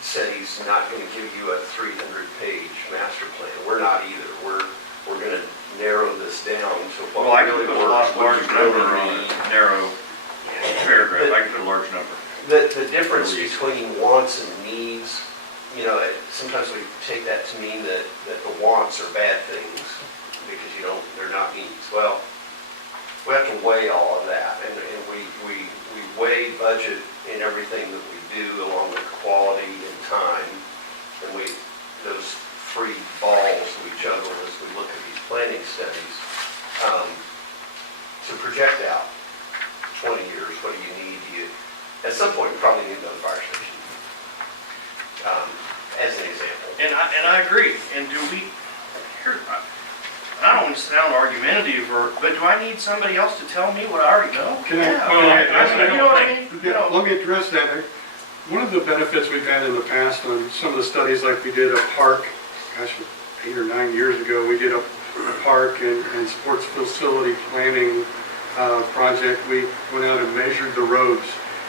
said he's not going to give you a 300-page master plan. We're not either. We're going to narrow this down to what Well, I can really put a large works. number on a narrow paragraph. I can put a large number. The difference between wants and needs, sometimes we take that to mean that the wants are bad things because they're not needs. Well, we have to weigh all of that, and we weigh budget in everything that we do along with quality and time, and those three balls we juggle as we look at these planning studies to project out 20 years. What do you need? At some point, you probably need another fire station, as an example. And I agree. And do we, here, I don't want to sound argumentative, but do I need somebody else to tell me what I already know? Can I- Yeah. can I address that? You know what I mean? You Yeah, know, let me address that. One of the benefits we've had in the past on some of the studies, like we did a park, gosh, 8 or 9 years ago, we did a park and sports facility planning project. We went out and measured the roads,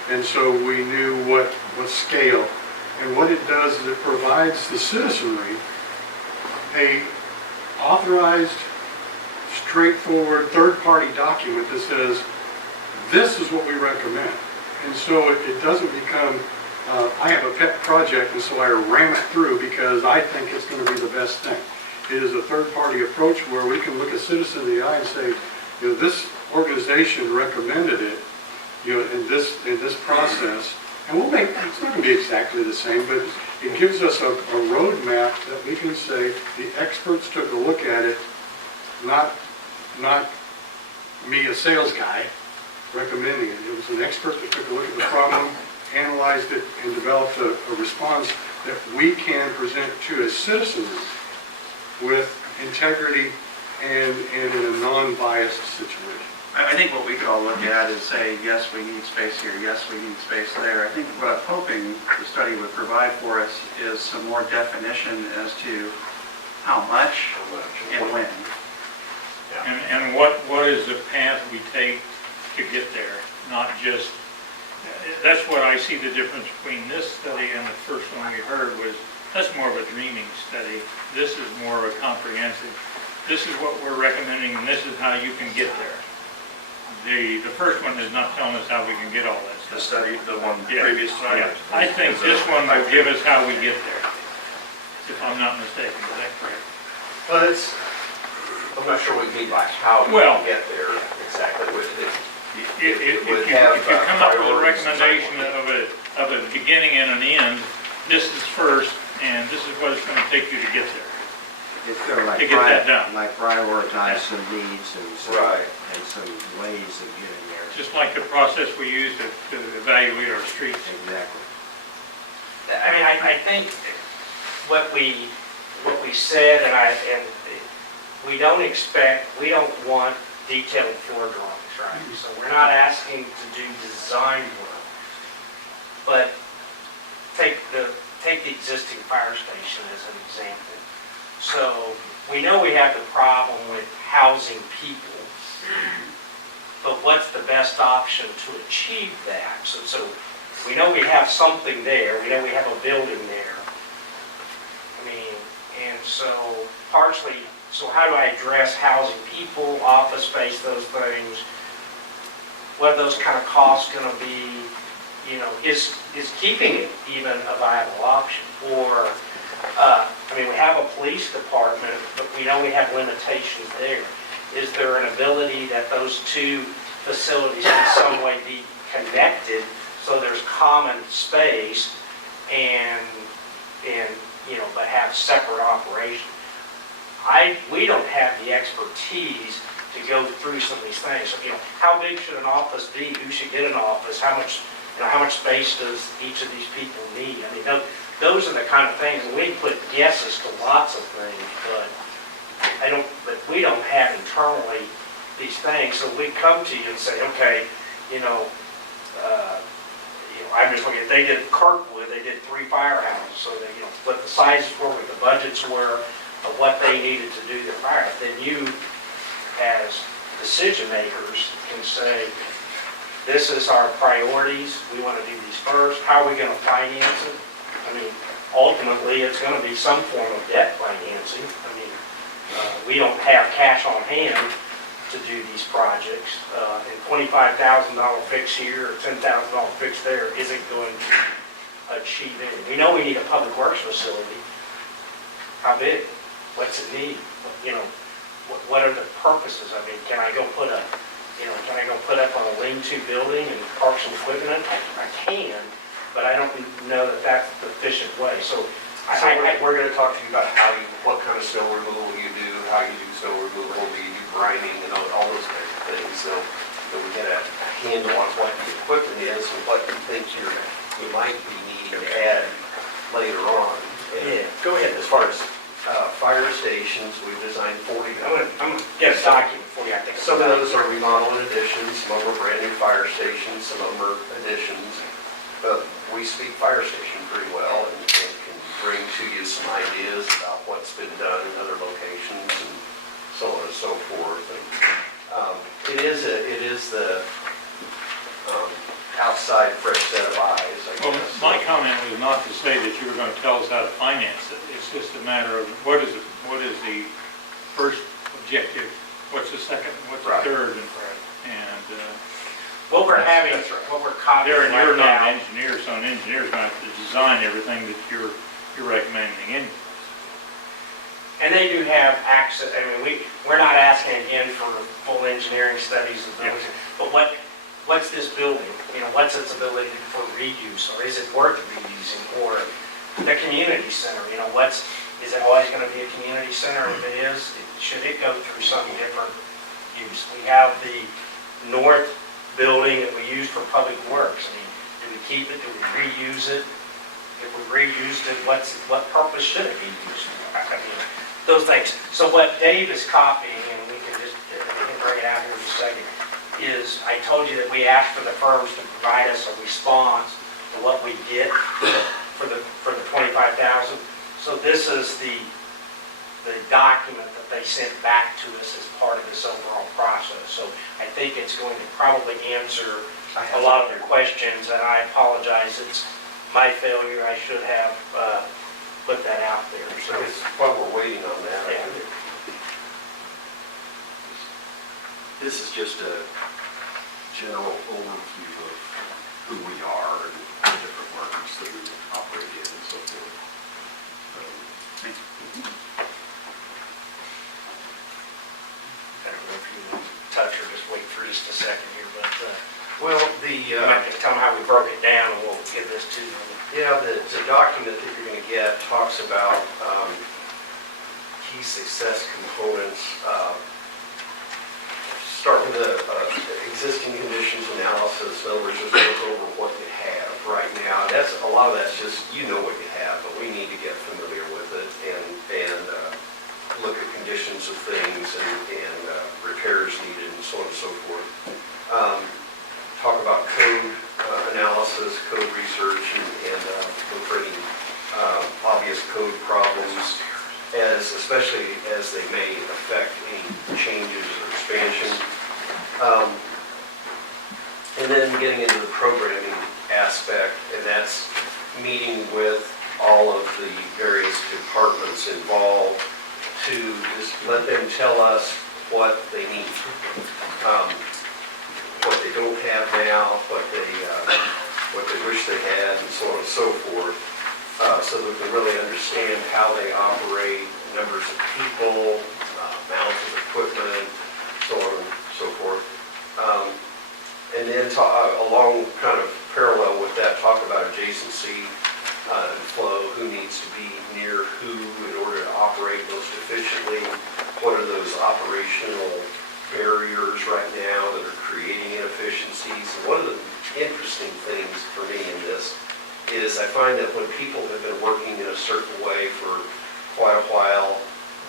and so we knew what scale. And what it does is it provides the citizenry a authorized, straightforward, third-party document that says, this is what we recommend. And so it doesn't become, I have a pet project and so I ram it through because I think it's going to be the best thing. It is a third-party approach where we can look a citizen in the eye and say, you know, this organization recommended it, you know, in this process. And we'll make, it's not going to be exactly the same, but it gives us a roadmap that we can say the experts took a look at it, not me, a sales guy, recommending it. It was an expert that took a look at the problem, analyzed it, and developed a response that we can present to a citizenry with integrity and in a non-biased situation. I think what we could all look at is say, yes, we need space here, yes, we need space there. I think what I'm hoping the study would provide for us is some more definition as to how much and when. And what is the path we take to get there? Not just, that's what I see the difference between this study and the first one we heard was, that's more of a dreaming study. This is more of a comprehensive. This is what we're recommending and this is how you can get there. The first one is not telling us how we can get all that the stuff. study, the one previous time. Yeah. I think this one will give us how we get there, if I'm not mistaken. Is that correct? But I'm not sure what you mean by how you Well- get there exactly. If you come up with a recommendation of a beginning and an end, this is first, and this is what it's going to take you to get there. It's going to To get that done. like prioritize some needs and some, Right. and some ways of getting there. Just like the process we use to evaluate our streets. Exactly. I mean, I think what we said, and we don't want detailed floor drawings, right? So we're not asking to do design work, but take the existing fire station as an example. So we know we have the problem with housing people, but what's the best option to achieve that? So we know we have something there, we know we have a building there. I mean, and so partially, so how do I address housing people, office space, those things? What are those kind of costs going to be? You know, is keeping it even a viable option? Or, I mean, we have a police department, but we know we have limitations there. Is there an ability that those two facilities in some way be connected so there's common space and you know, but have separate operations? We don't have the expertise to go through some of these things. So, you know, how big should an office be? Who should get an office? How much space does each of these people need? I mean, those are the kind of things, and we put guesses to lots of things, but we don't have internally these things. So we come to you and say, okay, I'm just looking at, they did Kirkwood, they did 3 firehouses, so they, what the sizes were, what the budgets were, of what they needed to do their fire. Then you, as decision makers, can say, this is our priorities, we want to do these first, how are we going to finance it? I mean, ultimately, it's going to be some form of debt financing. I mean, we don't have cash on hand to do these projects, and $25,000 fix here or $10,000 fix there isn't going to achieve it. We know we need a public works facility. How big? What's it need? What are the purposes? I mean, can I go put up on a lean-to building and park some equipment? I can, but I don't know that that's the efficient way. So we're going to talk to you about what kind of snow removal you do, how you do snow removal, do you do grinding, and all those kinds of things. So we get a handle on what the equipment is and what you think you might be needing to add later on. Yeah, go ahead. As far as fire stations, we've designed 40. I'm gonna get a document for you, I think. Some of those are remodel and additions, some of them are brand new fire stations, some of them are additions. But we speak fire station pretty well and can bring to you some ideas about what's been done in other locations and so on and so forth. And, it is the outside fresh set of eyes, I Well, guess. my comment was not to say that you were going to tell us how to finance it. It's just a matter of what is the first objective, what's the second, what's the Right. third, and What we're having, That's right. what we're copying Darren, you're right not now. an engineer, so an engineer's going to have to design everything that you're recommending anyway. And they do have access, I mean, we're not asking again for full engineering studies of those, but what's this building? You know, what's its ability for reuse, or is it worth reusing? Or the community center, you know, is it always gonna be a community center? If it is, should it go through some different use? We have the north building that we use for public works. I mean, do we keep it, do we reuse it? If we reused it, what purpose should it be used for? I mean, those things. So what Dave is copying, and we can bring it out here in a second, is I told you that we asked for the firms to provide us a response to what we get for the 25,000. So this is the document that they sent back to us as part of this overall process. So I think it's going to probably answer a lot of the questions, and I apologize, it's my failure. I should have put that out there. So it's while we're waiting on that, I Yeah. think this is just a general overview of who we are and the different markets that we operate in and so forth. I don't know if you want to touch or just wait for just a second here, but Well, you might have to tell them how we broke it down, and we'll give this to you. yeah, the document that you're going to get talks about key success components. Start with the existing conditions analysis. In other words, just look over what you have right now. A lot of that's just, you know what you have, but we need to get familiar with it and look at conditions of things and repairs needed and so on and so forth. Talk about code analysis, code research, and locating obvious code problems, especially as they may affect any changes or expansion. And then getting into the programming aspect, and that's meeting with all of the various departments involved to just let them tell us what they need. What they don't have now, what they wish they had, and so on and so forth, so that we can really understand how they operate, numbers of people, amounts of equipment, so on and so forth. And then along kind of parallel with that, talk about adjacency and flow, who needs to be near who in order to operate most efficiently, what are those operational barriers right now that are creating inefficiencies. And one of the interesting things for me in this is I find that when people have been working in a certain way for quite a while,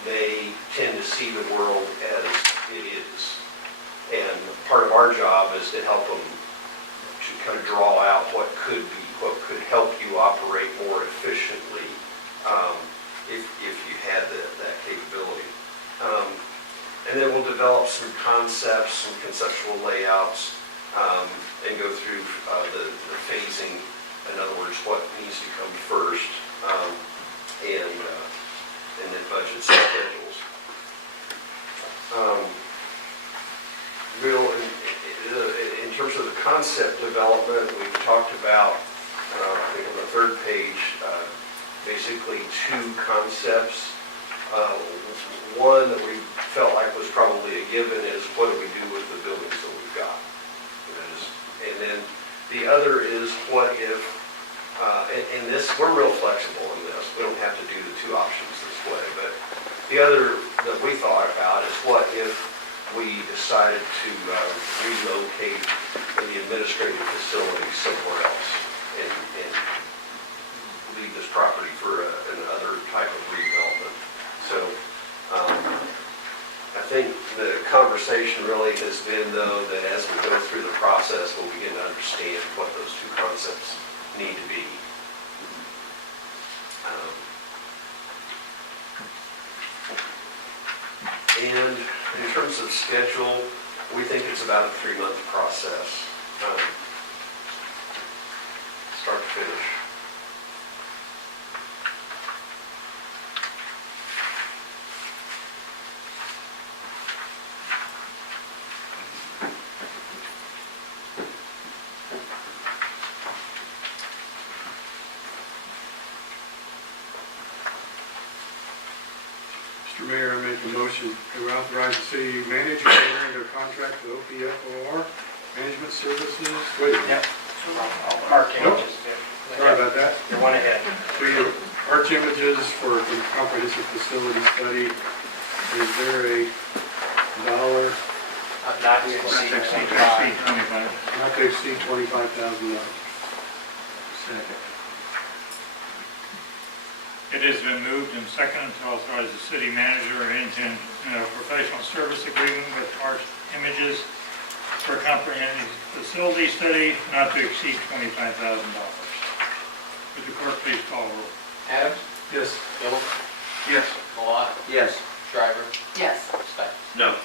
they tend to see the world as it is. And part of our job is to help them to kind of draw out what could be, what could help you operate more efficiently if you had that capability. And then we'll develop some concepts, some conceptual layouts, and go through the phasing. In other words, what needs to come first, and then budgets and schedules. In terms of the concept development, we've talked about, I think on the third page, basically two concepts. One that we felt like was probably a given is what do we do with the buildings that we've got? And then the other is what if, and this, we're real flexible in this, we don't have to do the two options this way, but the other that we thought about is what if we decided to relocate the administrative facility somewhere else and leave this property for another type of redevelopment. conversation really has been, though, that as we go through the process, we'll begin to understand what those two concepts need to be. And in terms of schedule, we think it's about a 3-month process, start to finish. Mr. Mayor, I make a motion to authorize the city manager to enter into a contract with OPFOR Management Services. Wait, Yep. Arc Nope. images. sorry about that. You're one ahead. To arch images for a comprehensive facility study. Is there a dollar Not to Not exceed to exceed 25. 25. not to exceed $25,000? Second. It has been moved and seconded to authorize the city manager into a professional service agreement with Arch Images for a comprehensive facility study not to exceed $25,000. Would the clerk please call roll? Adams? Yes. Gilbert? Yes. Malat? Yes. Shriver? Yes. Stein? No.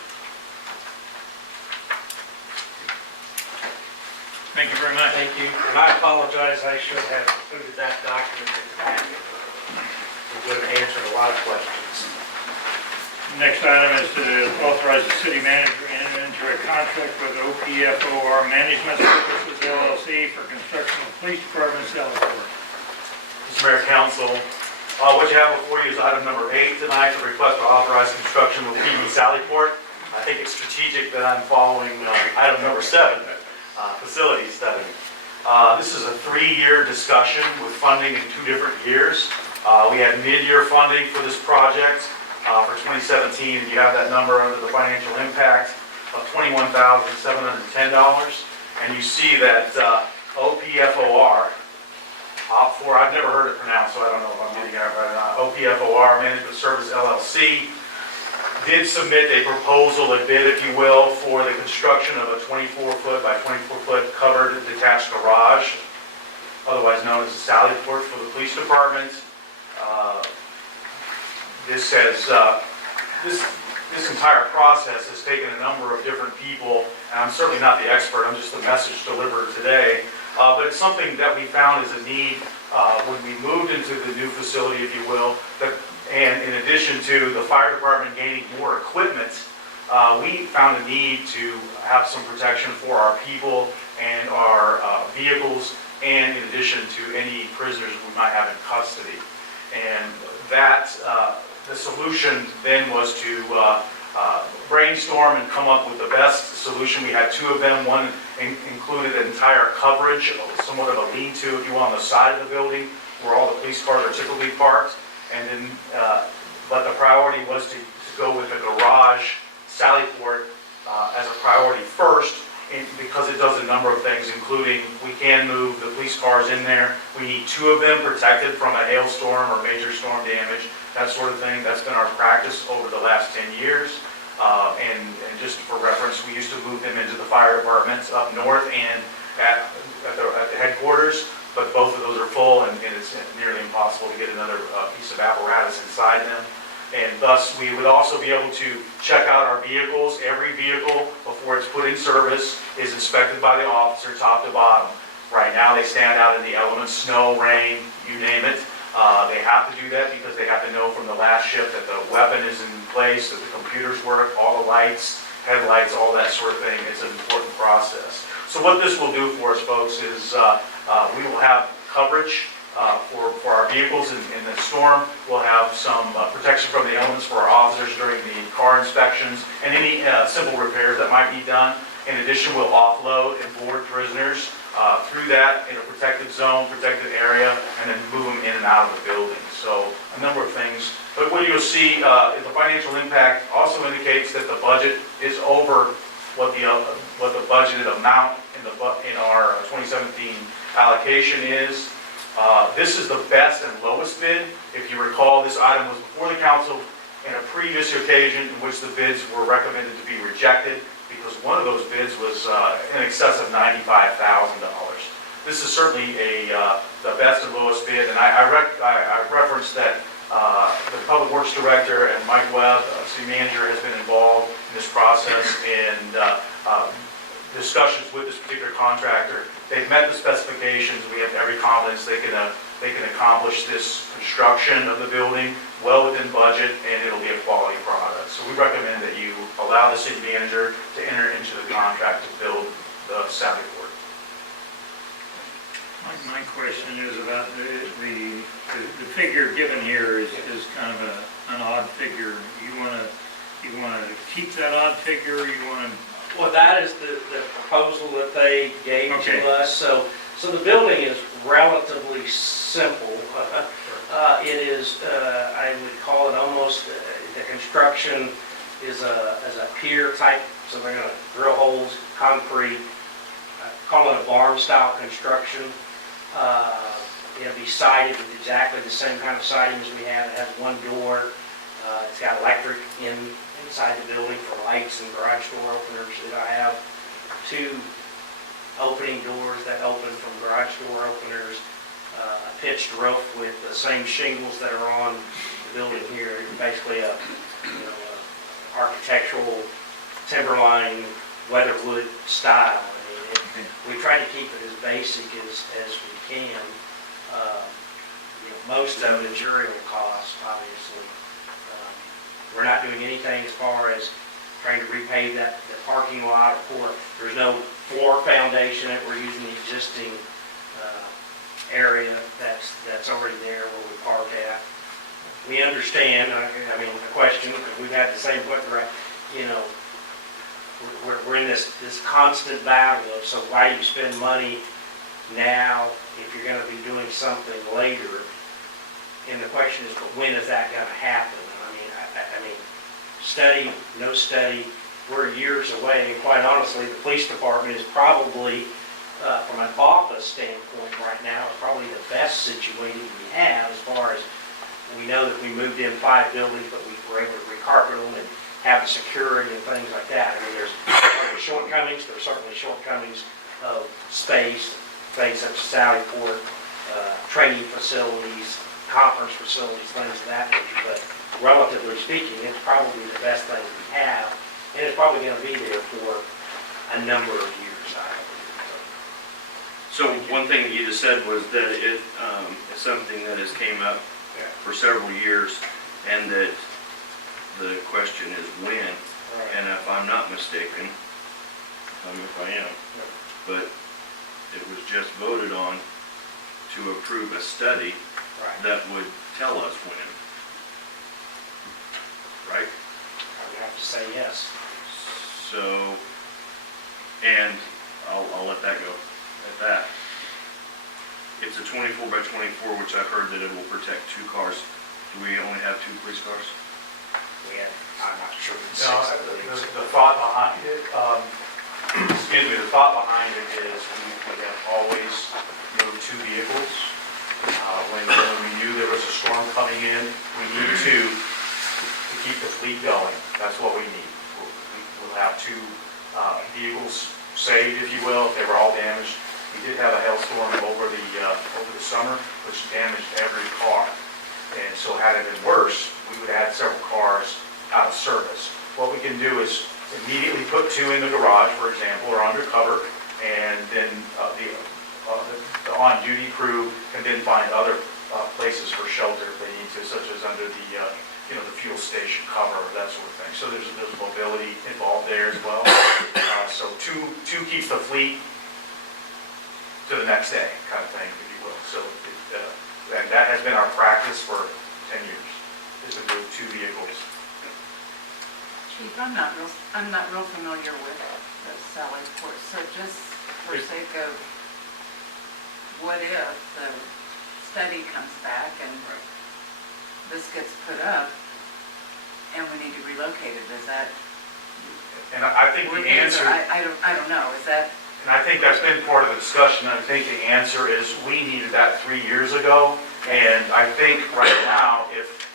Thank you very much. Thank you. And I apologize, I should have included that document in the packet. It would have answered a lot of questions. Next item is to authorize the city manager to enter into a contract with OPFOR Management Services LLC for construction of police department salary board. Mr. Mayor, Council, what you have before you is item number 8 tonight, the request to authorize construction of PD Sallyport. I think it's strategic that I'm following item number 7, facility study. This is a 3-year discussion with funding in 2 different years. We had mid-year funding for this project for 2017, and you have that number under the financial impact of $21,710. And you see that OPFOR, OPFOR, I've never heard it pronounced, so I don't know if I'm getting it right or not. OPFOR Management Service LLC did submit a proposal, a bid, if you will, for the construction of a 24-foot by 24-foot covered detached garage, otherwise known as a Sallyport for the police department. This entire process has taken a number of different people, and I'm certainly not the expert, I'm just the message deliverer today, but it's something that we found as a need when we moved into the new facility, if you will, and in addition to the fire department gaining more equipment, we found a need to have some protection for our people and our vehicles, and in addition to any prisoners we might have in custody. And that, the solution then was to brainstorm and come up with the best solution. We had 2 of them. One included entire coverage, somewhat of a lean-to, if you will, on the side of the building where all the police cars are typically parked. And then, but the priority was to go with the garage Sallyport as a priority first, because it does a number of things, including we can move the police cars in there. We need 2 of them protected from a hailstorm or major storm damage, that sort of thing. That's been our practice over the last 10 years. And just for reference, we used to move them into the fire departments up north and at the headquarters, but both of those are full, and it's nearly impossible to get another piece of apparatus inside them. And thus, we would also be able to check out our vehicles. Every vehicle, before it's put in service, is inspected by the officer top to bottom. Right now, they stand out in the elements, snow, rain, you name it. They have to do that because they have to know from the last shift that the weapon is in place, that the computers work, all the lights, headlights, all that sort of thing. It's an important process. So what this will do for us, folks, is we will have coverage for our vehicles in the storm. We'll have some protection from the elements for our officers during the car inspections and any simple repairs that might be done. In addition, we'll offload and board prisoners through that in a protected zone, protected area, and then move them in and out of the building. So a number of things. But what you'll see, the financial impact also indicates that the budget is over what the budgeted amount in our 2017 allocation is. This is the best and lowest bid. If you recall, this item was before the council in a previous occasion in which the bids were recommended to be rejected because one of those bids was in excess of $95,000. This is certainly the best and lowest bid, and I referenced that the Public Works Director and Mike Webb, City Manager, has been involved in this process and discussions with this particular contractor. They've met the specifications. We have every confidence they can accomplish this construction of the building well within budget, and it'll be a quality product. So we recommend that you allow the city manager to enter into the contract to build the Sally Port. My question is about the figure given here is kind of an odd figure. You want to keep that odd figure, or you want to? Well, that is the proposal that they gave Okay. to us. So the building is relatively simple. It is, I would call it almost, the construction is a pier type, so they're going to drill holes, concrete, call it a barn-style construction. It'll be sided with exactly the same kind of siding as we have. It has one door. It's got electric inside the building for lights and garage door openers. I have two opening doors that open from garage door openers, a pitched roof with the same shingles that are on the building here. Basically a architectural timberline weatherwood style. I mean, we try to keep it as basic as we can. Most of the material costs, obviously. We're not doing anything as far as trying to repave the parking lot or there's no floor foundation. We're using the existing area that's already there where we park at. We understand, I mean, the question, because we've had the same question, right? We're in this constant battle of, so why do you spend money now if you're going to be doing something later? And the question is, but when is that going to happen? I mean, study, no study, we're years away. And quite honestly, the police department is probably, from an office standpoint right now, is probably the best situated we have as far as we know that we moved in 5 buildings, but we were able to recarpet them and have the security and things like that. I mean, there's certainly shortcomings. There's certainly shortcomings of space, things such as Sally Port, training facilities, conference facilities, things of that nature. But relatively speaking, it's probably the best thing we have, and it's probably going to be there for a number of years, I believe. So one thing that you just said was that it is something that has came up for several years, and that the question is when. Right. And if I'm not mistaken, if I am, but it was just voted on to approve a study that would tell us when. Right? I would have to say yes. So, and I'll let that go at that. It's a 24 by 24, which I heard that it will protect 2 cars. Do we only have 2 police cars? I'm not sure. No, the thought behind it, the thought behind it is we have always moved 2 vehicles. When we knew there was a storm coming in, we need to keep the fleet going. That's what we need. We'll have 2 vehicles saved, if you will, if they were all damaged. We did have a hailstorm over the summer, which damaged every car. And so had it been worse, we would have had several cars out of service. What we can do is immediately put 2 in the garage, for example, or undercover, and then the on-duty crew can then find other places for shelter if they need to, such as under the fuel station cover, that sort of thing. So there's mobility involved there as well. So two keeps the fleet to the next day, kind of thing, if you will. So and that has been our practice for 10 years, is to move 2 vehicles. Chief, I'm not real familiar with the Sally Port, so just for sake of what if the study comes back and this gets put up and we need to relocate it, is that? And I think the answer... I don't know, is that? And I think that's been part of the discussion. I think the answer is we needed that 3 years ago. And I think right now, if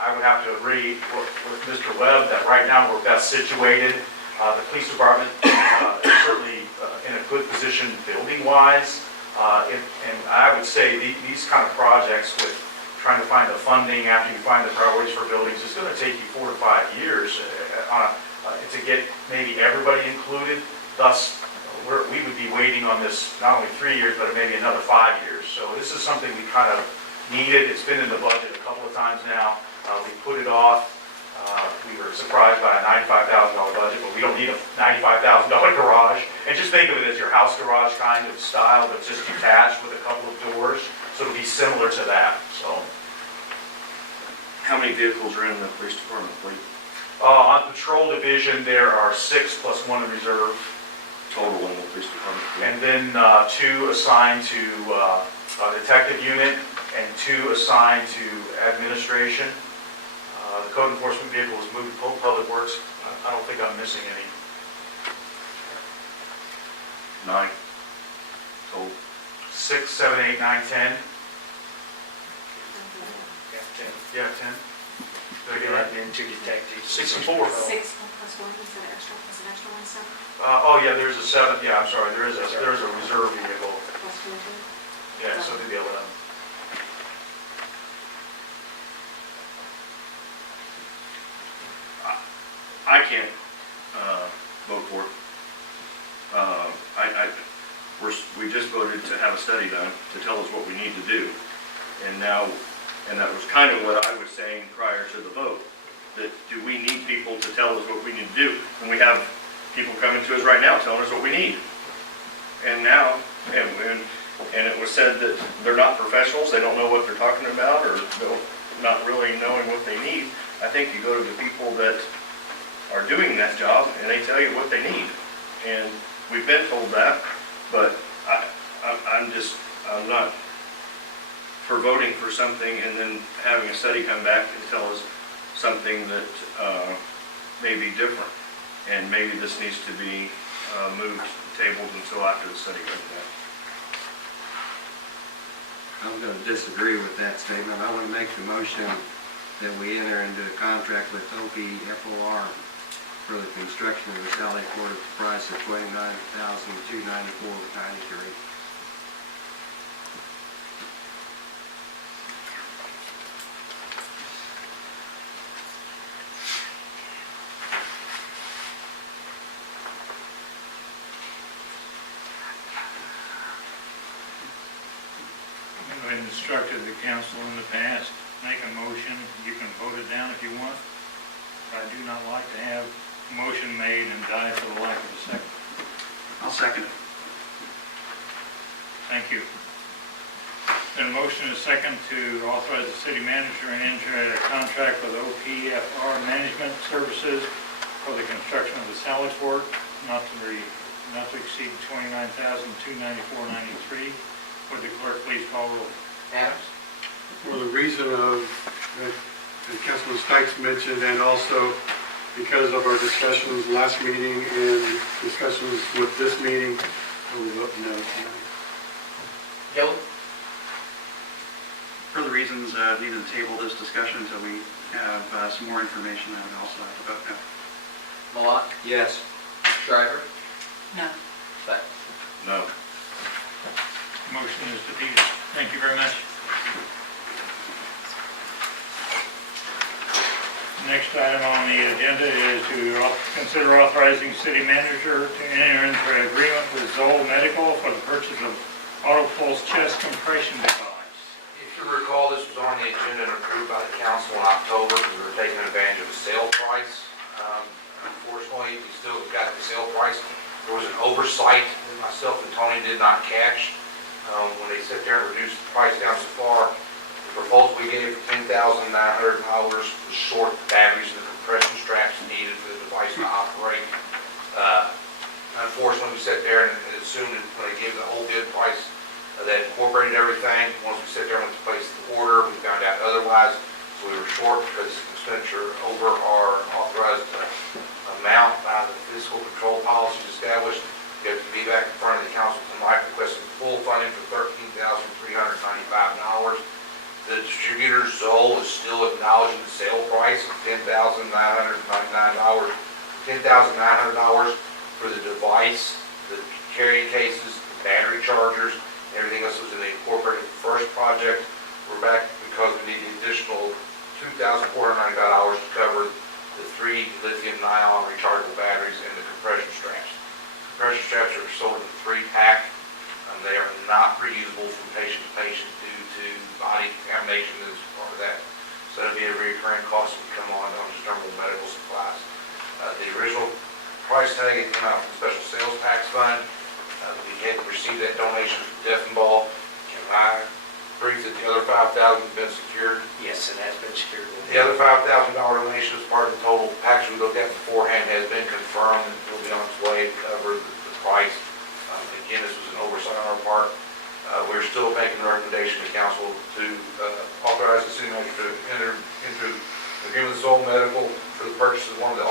I would have to agree with Mr. Webb that right now we're best situated. The police department is certainly in a good position building-wise. And I would say these kind of projects with trying to find the funding after you find the priorities for buildings is going to take you 4 to 5 years to get maybe everybody included. Thus, we would be waiting on this not only 3 years, but maybe another 5 years. So this is something we kind of needed. It's been in the budget a couple of times now. We put it off. We were surprised by a $95,000 budget, but we don't need a $95,000 garage. And just think of it as your house garage kind of style, but just detached with a couple of doors. So it'll be similar to that. So How many vehicles are in the police department fleet on patrol division, there are 6 plus 1 in reserve. total in the police department fleet? And then 2 assigned to detective unit and 2 assigned to administration. The code enforcement vehicle was moved to public works. I don't think I'm missing any. 9 total. 6, 7, 8, 9, 10. Yeah, 10. Did I get that? And 2 detectives. 6 and 4. 6 plus 1, is that extra, is an extra 1, 7? Oh yeah, there's a 7. Yeah, I'm sorry. There is a reserve vehicle. Plus 2 and 2? Yeah, so to be able to. I can't vote for it. We just voted to have a study done to tell us what we need to do. And that was kind of what I was saying prior to the vote, that do we need people to tell us what we need to do? And we have people coming to us right now telling us what we need. And now, and it was said that they're not professionals, they don't know what they're talking about, or they're not really knowing what they need. I think you go to the people that are doing that job and they tell you what they need. And we've been told that, but I'm not for voting for something and then having a study come back and tell us something that may be different. And maybe this needs to be moved, tabled until after the study comes back. I'm going to disagree with that statement. I want to make the motion that we enter into a contract with OPFOR for the construction of the Sally Port at the price of $29,294.93. I've instructed the council in the past, make a motion, you can vote it down if you want. But I do not like to have a motion made and die for the lack of a second. I'll second it. Thank you. Then a motion is second to authorize the city manager and enter a contract with OPFR Management Services for the construction of the Sally Port, not to exceed $29,294.93. Would the clerk please call roll? Adams? For the reason of, that Councilman Stites mentioned, and also because of our discussions last meeting and discussions with this meeting, I will vote no tonight. Gillen? For the reasons needed to table this discussion until we have some more information, I would also have to vote no. Malott? Yes. Shriver? No. Beck? No. Motion is defeated. Thank you very much. Next item on the agenda is to consider authorizing city manager to enter into an agreement with Zoll Medical for the purchase of auto pulse chest compression device. If you recall, this was on the agenda and approved by the council in October because we were taking advantage of the sale price. Unfortunately, we still got the sale price. There was an oversight that myself and Tony did not catch. When they sit there and reduced the price down so far, the proposal we gave for $10,900 was short batteries and the compression straps needed for the device to operate. Unfortunately, we sat there and assumed that when they gave the whole bid price, that incorporated everything. Once we sat there and went to place the order, we found out otherwise. So we were short because expenditure over our authorized amount by the fiscal control policies established. We have to be back in front of the council tonight requesting full funding for $13,395. The distributor Zoll is still acknowledging the sale price of $10,999, $10,900 for the device, the carrying cases, the battery chargers, everything else was in the incorporated first project. We're back because we need the additional $2,495 to cover the 3 lithium-ion rechargeable batteries and the compression straps. Compression straps are sold in a 3-pack. They are not reusable from patient to patient due to body contamination as part of that. So it'll be a recurring cost that will come on just normal medical supplies. The original price tag came out from the Special Sales Tax Fund. We had received that donation from Deaf and Ball. Can I brief that the other $5,000 has been secured? Yes, it has been secured. The other $5,000 donation as part of the total package we looked at beforehand has been confirmed and will be on its way to cover the price. Again, this was an oversight on our part. We're still making a recommendation to council to authorize the city manager to enter into agreement with Zoll Medical for the purchase of one of the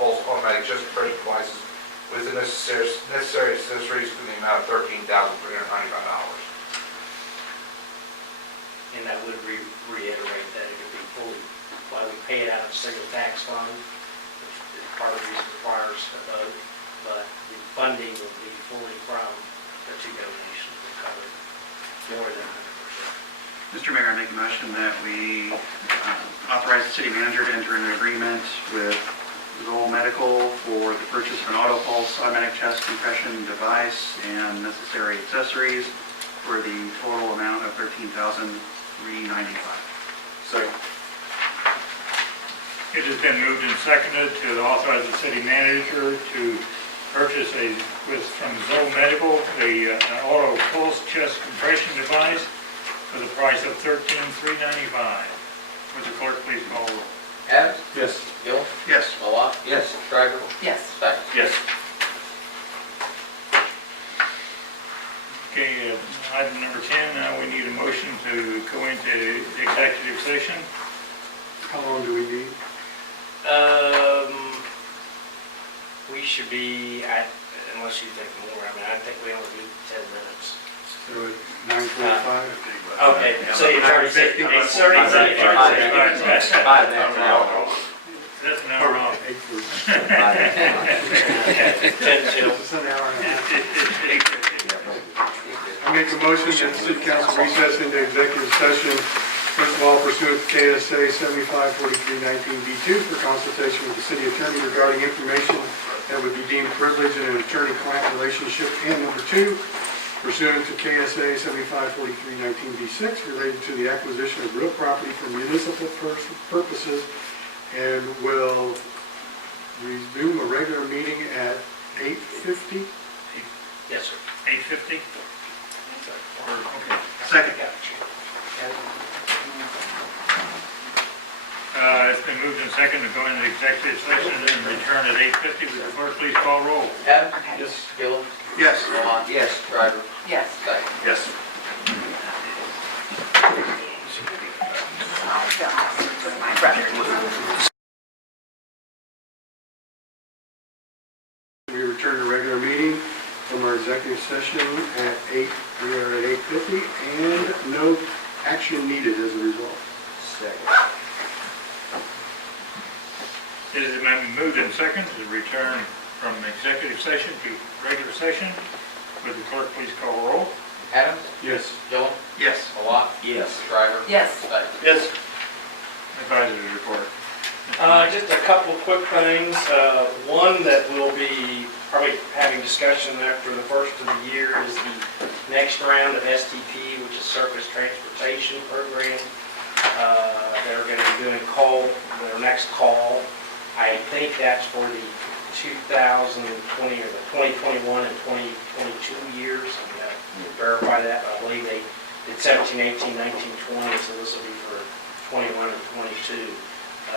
pulse automatic chest compression devices with the necessary accessories to the amount of $13,395. And I would reiterate that it would be fully, while we pay it out of the single tax fund, which is part of the reason it requires a vote, but the funding will be fully from the 2 donations will cover more than 100%. Mr. Mayor, I make a motion that we authorize the city manager to enter an agreement with Zoll Medical for the purchase of an auto pulse automatic chest compression device and necessary accessories for the total amount of $13,395. Second. It has been moved and seconded to authorize the city manager to purchase from Zoll Medical, an auto pulse chest compression device for the price of $13,395. Would the clerk please call the roll? Adams? Yes. Gil? Yes. Malat? Yes. Shriver? Yes. Stakes? Yes. Okay, item number 10, now we need a motion to go into executive session. How long do we need? We should be, unless you think more, I mean, I think we only need 10 minutes. So at 9:45? Okay, so it's already, it's 30 seconds. That's an hour long. 8:30. 10 till. This is an hour and a half. I make a motion that the city council recess into executive session, first of all pursuant to KSA 754319B2 for consultation with the city attorney regarding information that would be deemed privileged in an attorney-client relationship, and number 2, pursuant to KSA 754319B6 related to the acquisition of real property for municipal purposes, and will resume a regular meeting at 8:50. Yes, sir. 8:50? Okay. Second. It's been moved and seconded to go into executive session and return at 8:50. Would the clerk please call roll? Adams? Yes. Gil? Yes. Malat? Yes. Shriver? Yes. Stakes? Yes. Oh, gosh, with my brother. We return to regular meeting from our executive session at 8, we are at 8:50, and no action needed as a result. Second. It has been moved and seconded to return from executive session to regular session. Would the clerk please call roll? Adams? Yes. Gil? Yes. Malat? Yes. Shriver? Yes. Stakes? Yes. Advisory report. Just a couple quick things. One that we'll be probably having discussion after the first of the year is the next round of STP, which is Surface Transportation Program. They're going to be doing their next call. I think that's for the 2020 or the 2021 and 2022 years. I'm going to verify that, but I believe they did 17, 18, 19, 20, so this will be for 21 and 22.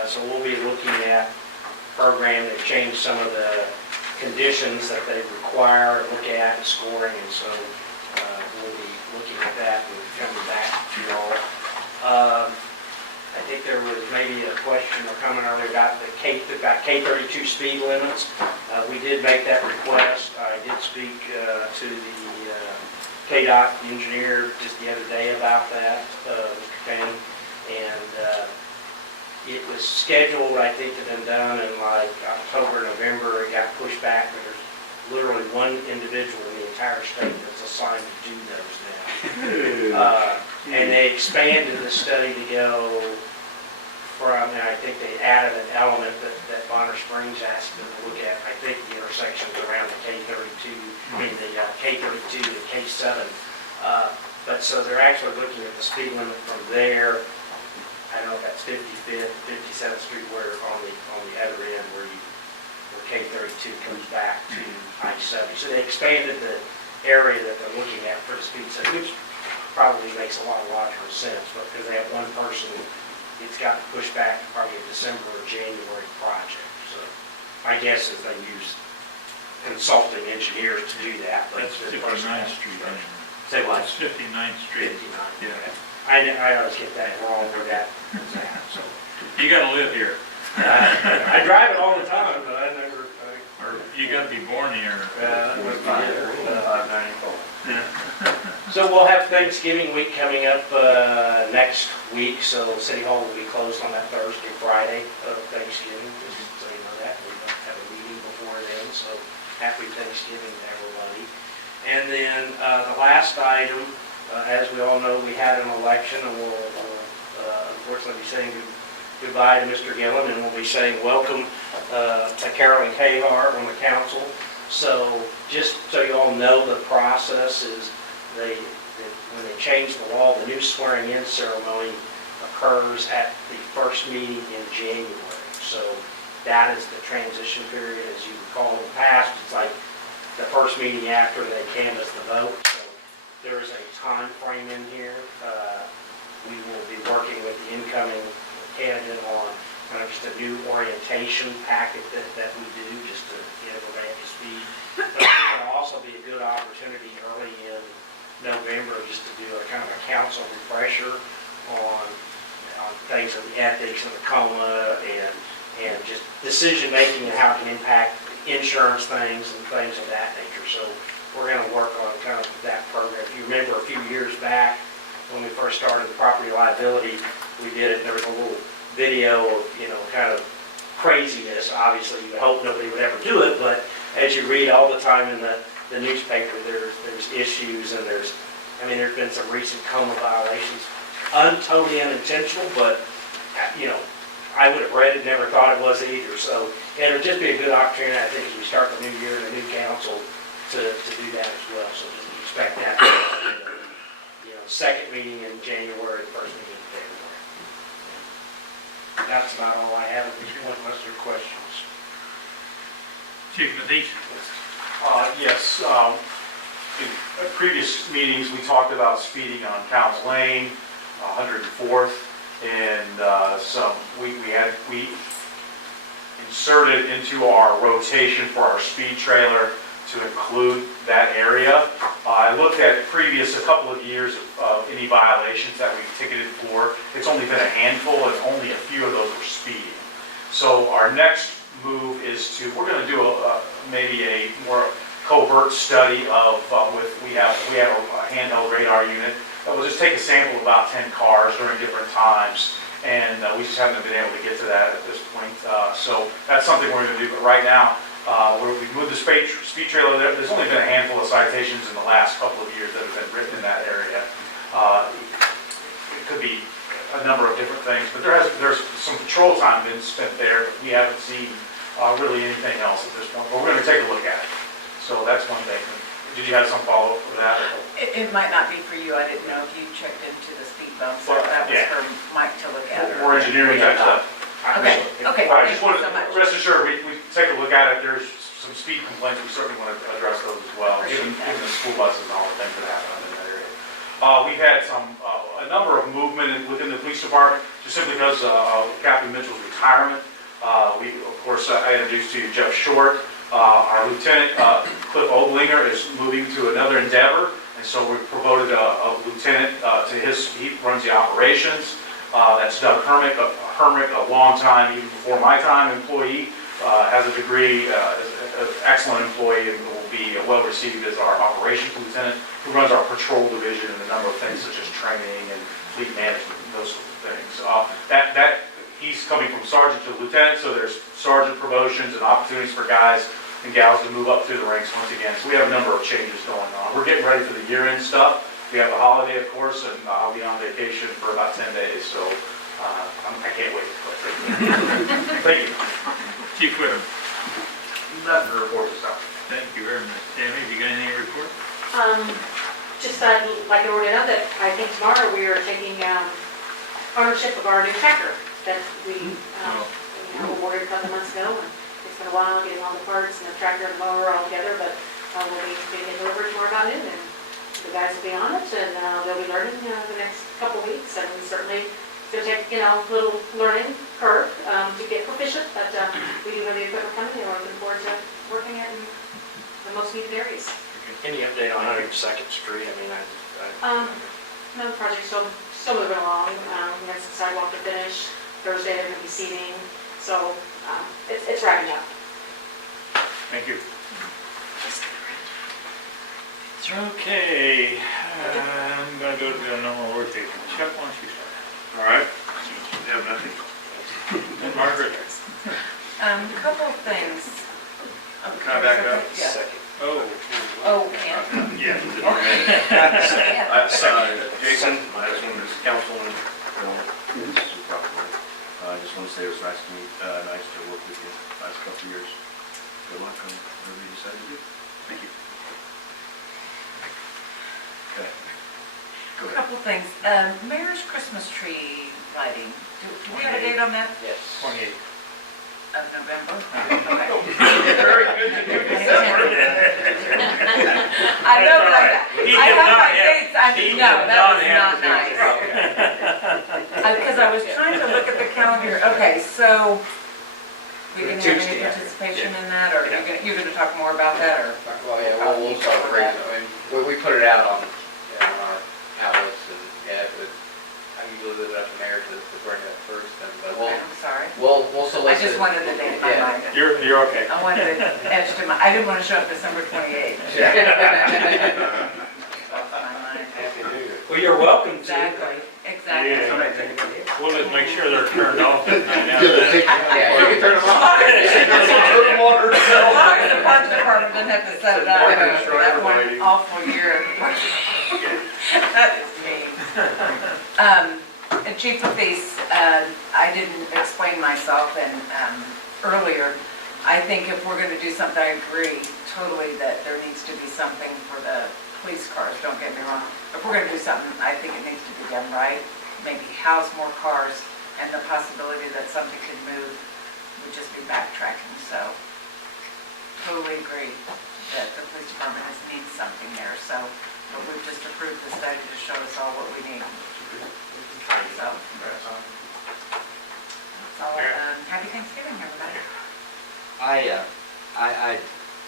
So we'll be looking at a program that changed some of the conditions that they require to look at and scoring, and so we'll be looking at that and coming back to you all. I think there was maybe a question or comment earlier about the K32 speed limits. We did make that request. I did speak to the KDOT engineer just the other day about that, Mr. Kane, and it was scheduled, I think, to have been done in like October, November. It got pushed back, but there's literally one individual in the entire state that's assigned to do those now. And they expanded the study to go from, and I think they added an element that Bonner Springs asked them to look at, I think the intersections around the K-32, I mean the K-32 to K-7. But so they're actually looking at the speed limit from there. I don't know if that's 55th, 57th Street, where on the other end where K-32 comes back to I-70. So they expanded the area that they're looking at for the speed study, which probably makes a lot of logical sense, but because they have one person, it's gotten pushed back to probably a December or January project. So my guess is they use consulting engineers to do that. But That's 59th Street. Say what? It's 59th Street. 59. Yeah. I always get that wrong where that is at. So You gotta live here, I drive it all the time, but I never. or you gotta be born here. That would be it. 594. Yeah. So we'll have Thanksgiving week coming up next week, so City Hall will be closed on that Thursday, Friday of Thanksgiving, just so you know that. We don't have a meeting before then, so happy Thanksgiving to everybody. And then the last item, as we all know, we had an election, and we'll unfortunately be saying goodbye to Mr. Gillen, and we'll be saying welcome to Carolyn Cahar on the council. So just so you all know, the process is when they change the law, the new swearing-in ceremony occurs at the first meeting in January. So that is the transition period. As you recall in the past, it's like the first meeting after they canvass the vote. So there is a time frame in here. We will be working with the incoming candidate on kind of just a new orientation packet that we do, just to get everybody up to speed. But it will also be a good opportunity early in November just to do a kind of a council refresher on things of the ethics and the coma and just decision-making and how it can impact insurance things and things of that nature. So we're going to work on kind of that program. If you remember a few years back when we first started the property liability, we did it, there was a little video of, kind of craziness. Obviously, you would hope nobody would ever do it, but as you read all the time in the newspaper, there's issues, and there's been some recent coma violations, totally unintentional, but, I would have read it, never thought it was either. So it'll just be a good opportunity, I think, as we start the new year and the new council to do that as well. So just expect that, second meeting in January, first meeting in February. That's about all I have at this point, unless there are questions. Chief Mathish. Yes, in previous meetings, we talked about speeding on Counts Lane, 104th, and we inserted into our rotation for our speed trailer to include that area. I looked at a couple of years of any violations that we've ticketed for. It's only been a handful, and only a few of those were speeding. So our next move is we're going to do maybe a more covert study of, we have a handheld radar unit that will just take a sample of about 10 cars during different times, and we just haven't been able to get to that at this point. So that's something we're going to do, but right now, we've moved the speed trailer there. There's only been a handful of citations in the last couple of years that have been written in that area. It could be a number of different things, but there's some patrol time been spent there. We haven't seen really anything else at this point, but we're going to take a look at it. So that's one thing. Did you have some follow-up for that? It might not be for you. I didn't know if you checked into the speed bumps, so that was for Mike to look at. We're engineering that stuff. Okay, I just thank wanted you so much. rest assured, we take a look at it. There's some speed complaints. We certainly want to address those as well, given the school buses and all the things that happen in that area. We've had a number of movement within the police department, just simply because of Captain Mitchell's retirement. Of course, I introduced to you Jeff Short. Our lieutenant, Cliff Oblinger, is moving to another endeavor, and so we've promoted a lieutenant he runs the operations. That's Doug Hermick, a long time, even before my time, employee, has a degree, is an excellent employee, and will be well received as our operations lieutenant, who runs our patrol division and a number of things such as training and fleet management and those sorts of things. He's coming from sergeant to lieutenant, so there's sergeant promotions and opportunities for guys and gals to move up through the ranks once again. So we have a number of changes going on. We're getting ready for the year-end stuff. We have a holiday, of course, and I'll be on vacation for about 10 days, so I can't wait. Thank you. Chief Whittem. Nothing to report this time. Thank you very much. Tammy, have you got anything to report? Just I'd like everyone to know that I think tomorrow we are taking ownership of our new tractor that we awarded a couple months ago. And it's been a while getting all the parts and the tractor and the mower all together, but we'll be getting it over tomorrow about noon. And the guys will be on it, and they'll be learning the next couple weeks. And certainly it's going to take, a little learning curve to get proficient, but we do have the equipment coming, and we're looking forward to working it in the most needed areas. Any update on 102nd Street? I mean, No, the project's still moving along. We have some sidewalk to finish. Thursday, they're going to be seeding, so it's wrapping up. Thank you. Okay, I'm gonna go to the normal rotation. Chuck, why don't you start? All right. You have nothing? And Margaret? Couple of things. Can I back up? Yeah. Second. Oh, yeah. Yeah. Jason, I just wanted to, Councilman, I just want to say it was nice to work with you the last couple of years. Good luck on whatever you decide to do. Thank you. Okay. Go A ahead. couple things. Mayor's Christmas tree lighting. Do we have a date on that? yes. 28. Of November? Very good to do December. I know, but He I did have not my have- dates. I he mean, no, did that not was have not to do nice. Because I was trying to look at the calendar. Okay, so we didn't have any Tuesday after. participation in that, or you're gonna talk more about that, or? Well, yeah, we'll start raising, I mean, we put it out on our outlets, and, yeah, I usually leave it up to Mayor to bring it up first, but Okay, I'm sorry. we'll I solicit. just wanted the date in my Yeah. mind. You're okay. I wanted it etched in my, I didn't want to show up December 28th. Off my mind. Happy New Year. Well, you're welcome to. Exactly, exactly. Yeah. We'll just make sure they're turned off at night now. Yeah, you can turn them off. As long as the Parks Department didn't have to set it up, that one awful year. That is mean. And Chief, with these, I didn't explain myself earlier. I think if we're gonna do something, I agree totally that there needs to be something for the police cars, don't get me wrong. If we're gonna do something, I think it needs to be done right. Maybe house more cars, and the possibility that something could move would just be backtracking, so. Totally agree that the police department needs something there, so, but we've just approved the study to show us all what we need. So, that's all. Happy Thanksgiving, everybody. I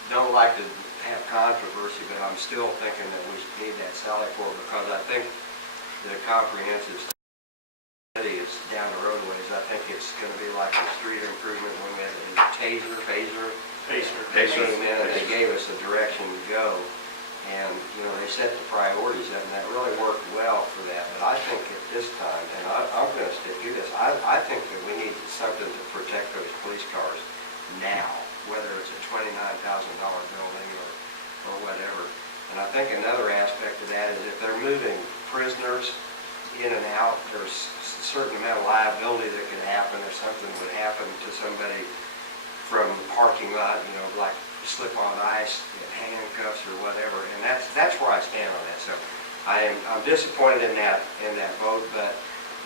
don't like to have controversy, but I'm still thinking that we need that Sally Port, because I think the comprehensive study is down the road ways. I think it's going to be like a street improvement when we had a phaser. They came in and they gave us a direction to go, and they set the priorities up, and that really worked well for that. But I think at this time, and I'm going to stick to this, I think that we need something to protect those police cars now, whether it's a $29,000 building or whatever. And I think another aspect of that is if they're moving prisoners in and out, there's a certain amount of liability that could happen if something would happen to somebody from the parking lot, like slip on ice, handcuffs or whatever. And that's where I stand on that. So I'm disappointed in that vote, but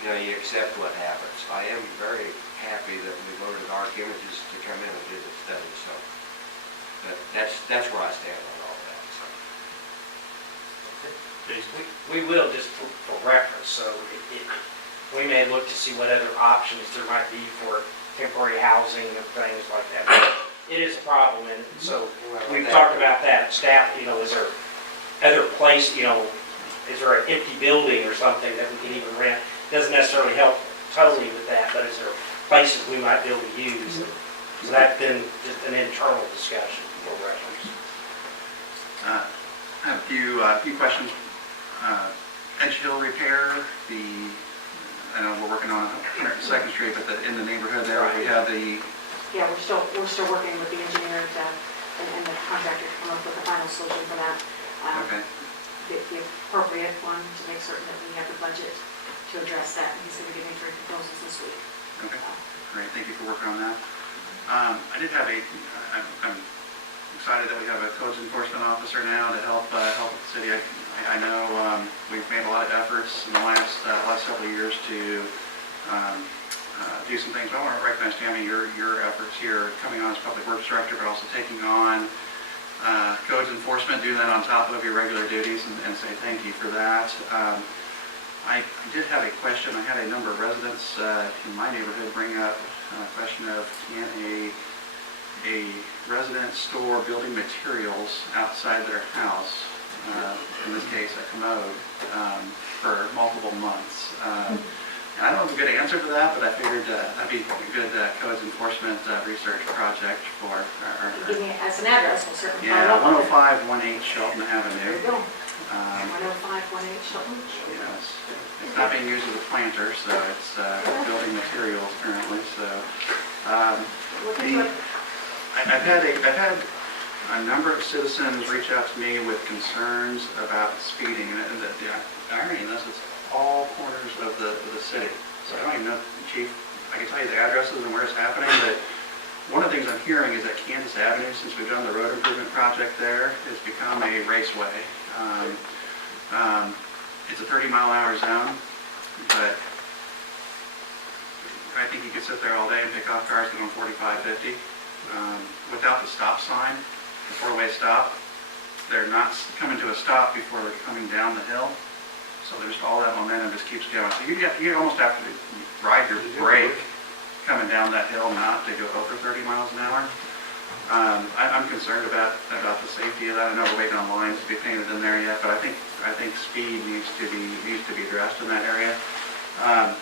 you accept what happens. I am very happy that we voted Arc Images to come in and do the study. So, but that's where I stand on all that. So. We will, just for reference, so we may look to see what other options there might be for temporary housing and things like that. It is a problem, and so we've talked about that. Staff, is there other place, is there an empty building or something that we can even rent? Doesn't necessarily help totally with that, but is there places we might be able to use? So that's been just an internal discussion for reference. I have a few questions. Edge Hill repair, I know we're working on 102nd Street, but in the neighborhood there, we have the, Yeah, we're still working with the engineer and the contractor to come up with a final solution for that. okay, The appropriate one to make certain that we have the budget to address that. He's going to be giving 3 proposals this week. okay, great, thank you for working on that. I did have I'm excited that we have a codes enforcement officer now to help the city. I know we've made a lot of efforts in the last several years to do some things. I want to recognize, Tammy, your efforts here coming on as Public Works Director, but also taking on codes enforcement, doing that on top of your regular duties, and say thank you for that. I did have a question. I had a number of residents in my neighborhood bring up a question of can a resident store building materials outside their house, in this case a commode, for multiple months. And I don't have a good answer to that, but I figured that'd be a good codes enforcement research project for our... Give me as an address, we'll certainly Yeah, follow up. 10518 Shelton There Avenue. you go. 10518 Shelton. Yes, it's not being used as a planter, so it's building materials currently, so. Look into it. I've had a number of citizens reach out to me with concerns about speeding, and the irony in this is all corners of the city. So I don't even know, Chief, I can tell you the addresses and where it's happening, but one of the things I'm hearing is that Kansas Avenue, since we've done the road improvement project there, has become a raceway. It's a 30-mile-an-hour zone, but I think you could sit there all day and pick off cars going 45, 50. Without the stop sign, the four-way stop, they're not coming to a stop before they're coming down the hill. So there's all that momentum just keeps going. So you almost have to ride your brake coming down that hill not to go over 30 miles an hour. I'm concerned about the safety of that. I know we're waiting on lines to be painted in there yet, but I think speed needs to be addressed in that area. I'm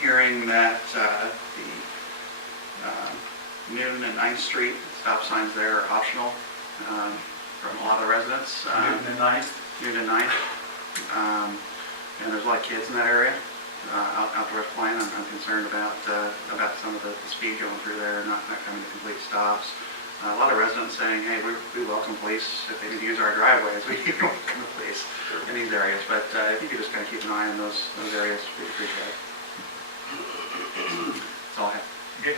hearing that the Newton and 9th Street stop signs there are optional from a lot of the residents. Newton and 9th? Newton and 9th. And there's a lot of kids in that area, outdoors playing. I'm concerned about some of the speed going through there, not coming to complete stops. A lot of residents saying, hey, we welcome police if they need to use our driveways. We welcome the police in these areas. But if you could just kind of keep an eye on those areas, we'd appreciate it. That's all I have. Okay.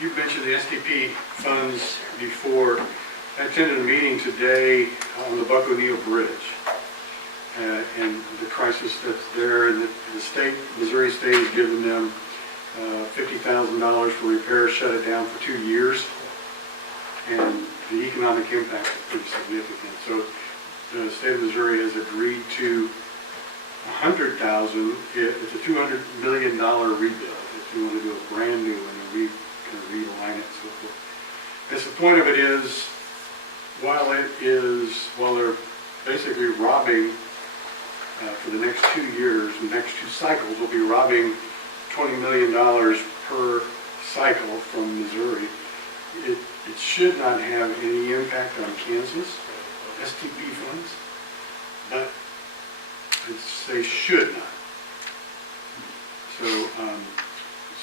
You mentioned the STP funds before. I attended a meeting today on the Buck O'Neill Bridge and the crisis that's there, and the state, Missouri State, has given them $50,000 for repairs, shut it down for 2 years, and the economic impact is pretty significant. So the state of Missouri has agreed to $100,000. It's a $200 million rebuild if you want to do a brand new one and realign it and so forth. Yes, the point of it is, while they're basically robbing for the next 2 years, the next 2 cycles, will be robbing $20 million per cycle from Missouri. It should not have any impact on Kansas STP funds, but they should not.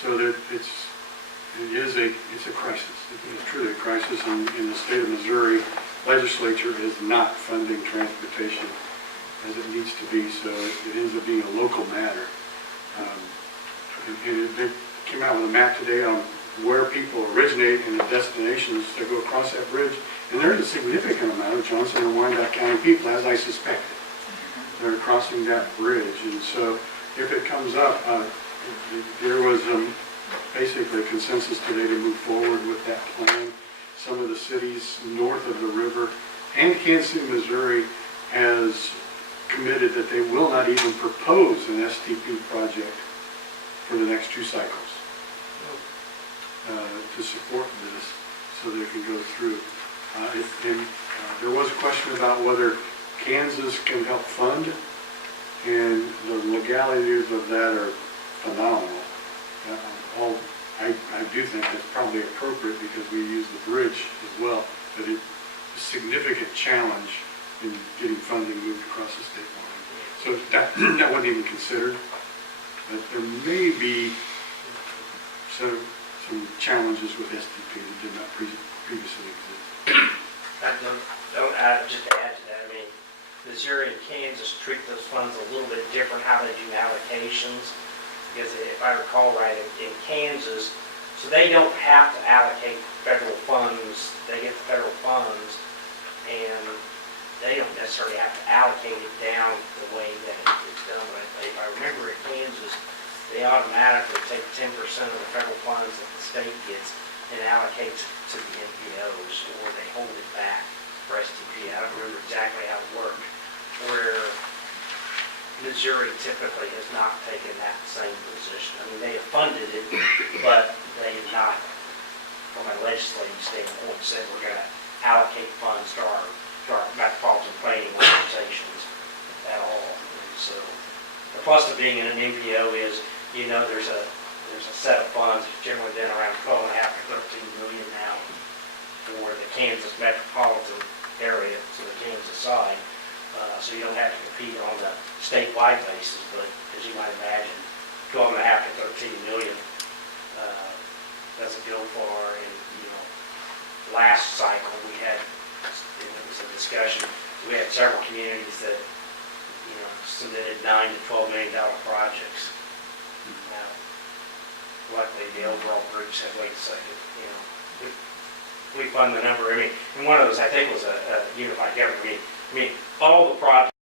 So that it's a crisis. It's truly a crisis, and in the state of Missouri, legislature is not funding transportation as it needs to be, so it ends up being a local matter. And they came out with a map today on where people originate and the destinations that go across that bridge, and there's a significant amount of Johnson and Wyandotte County people, as I suspected, that are crossing that bridge. And so if it comes up, there was basically a consensus today to move forward with that plan. Some of the cities north of the river and Kansas City, Missouri has committed that they will not even propose an STP project for the next 2 cycles to support this so that it can go through. There was a question about whether Kansas can help fund, and the legalities of that are phenomenal. I do think that's probably appropriate because we use the bridge as well, but a significant challenge in getting funding moved across the state line. So that wasn't even considered. But there may be some challenges with STP that did not previously exist. Just to add to that, I mean, Missouri and Kansas treat those funds a little bit different, how they do allocations. Because if I recall right, in Kansas, so they don't have to allocate federal funds, they get the federal funds, and they don't necessarily have to allocate it down the way that it's done. But if I remember in Kansas, they automatically take 10% of the federal funds that the state gets and allocate to the NPOs, or they hold it back for STP. I don't remember exactly how it worked, where Missouri typically has not taken that same position. I mean, they have funded it, but they have not, from a legislative standpoint, said we're going to allocate funds to our metropolitan planning organizations at all. And so, the plus of being in an NPO is, you know, there's a set of funds, generally been around 12.5 to 13 million now for the Kansas metropolitan area, so the Kansas side. So you don't have to compete on the statewide basis, but as you might imagine, 12.5 to 13 million doesn't go far. And, you know, last cycle we had, it was a discussion, we had several communities that, you know, submitted $9 to $12 million projects. Now, luckily the overall group said, wait a second, you know, we fund the number. I mean, and one of those I think was a unified government. I mean, all the projects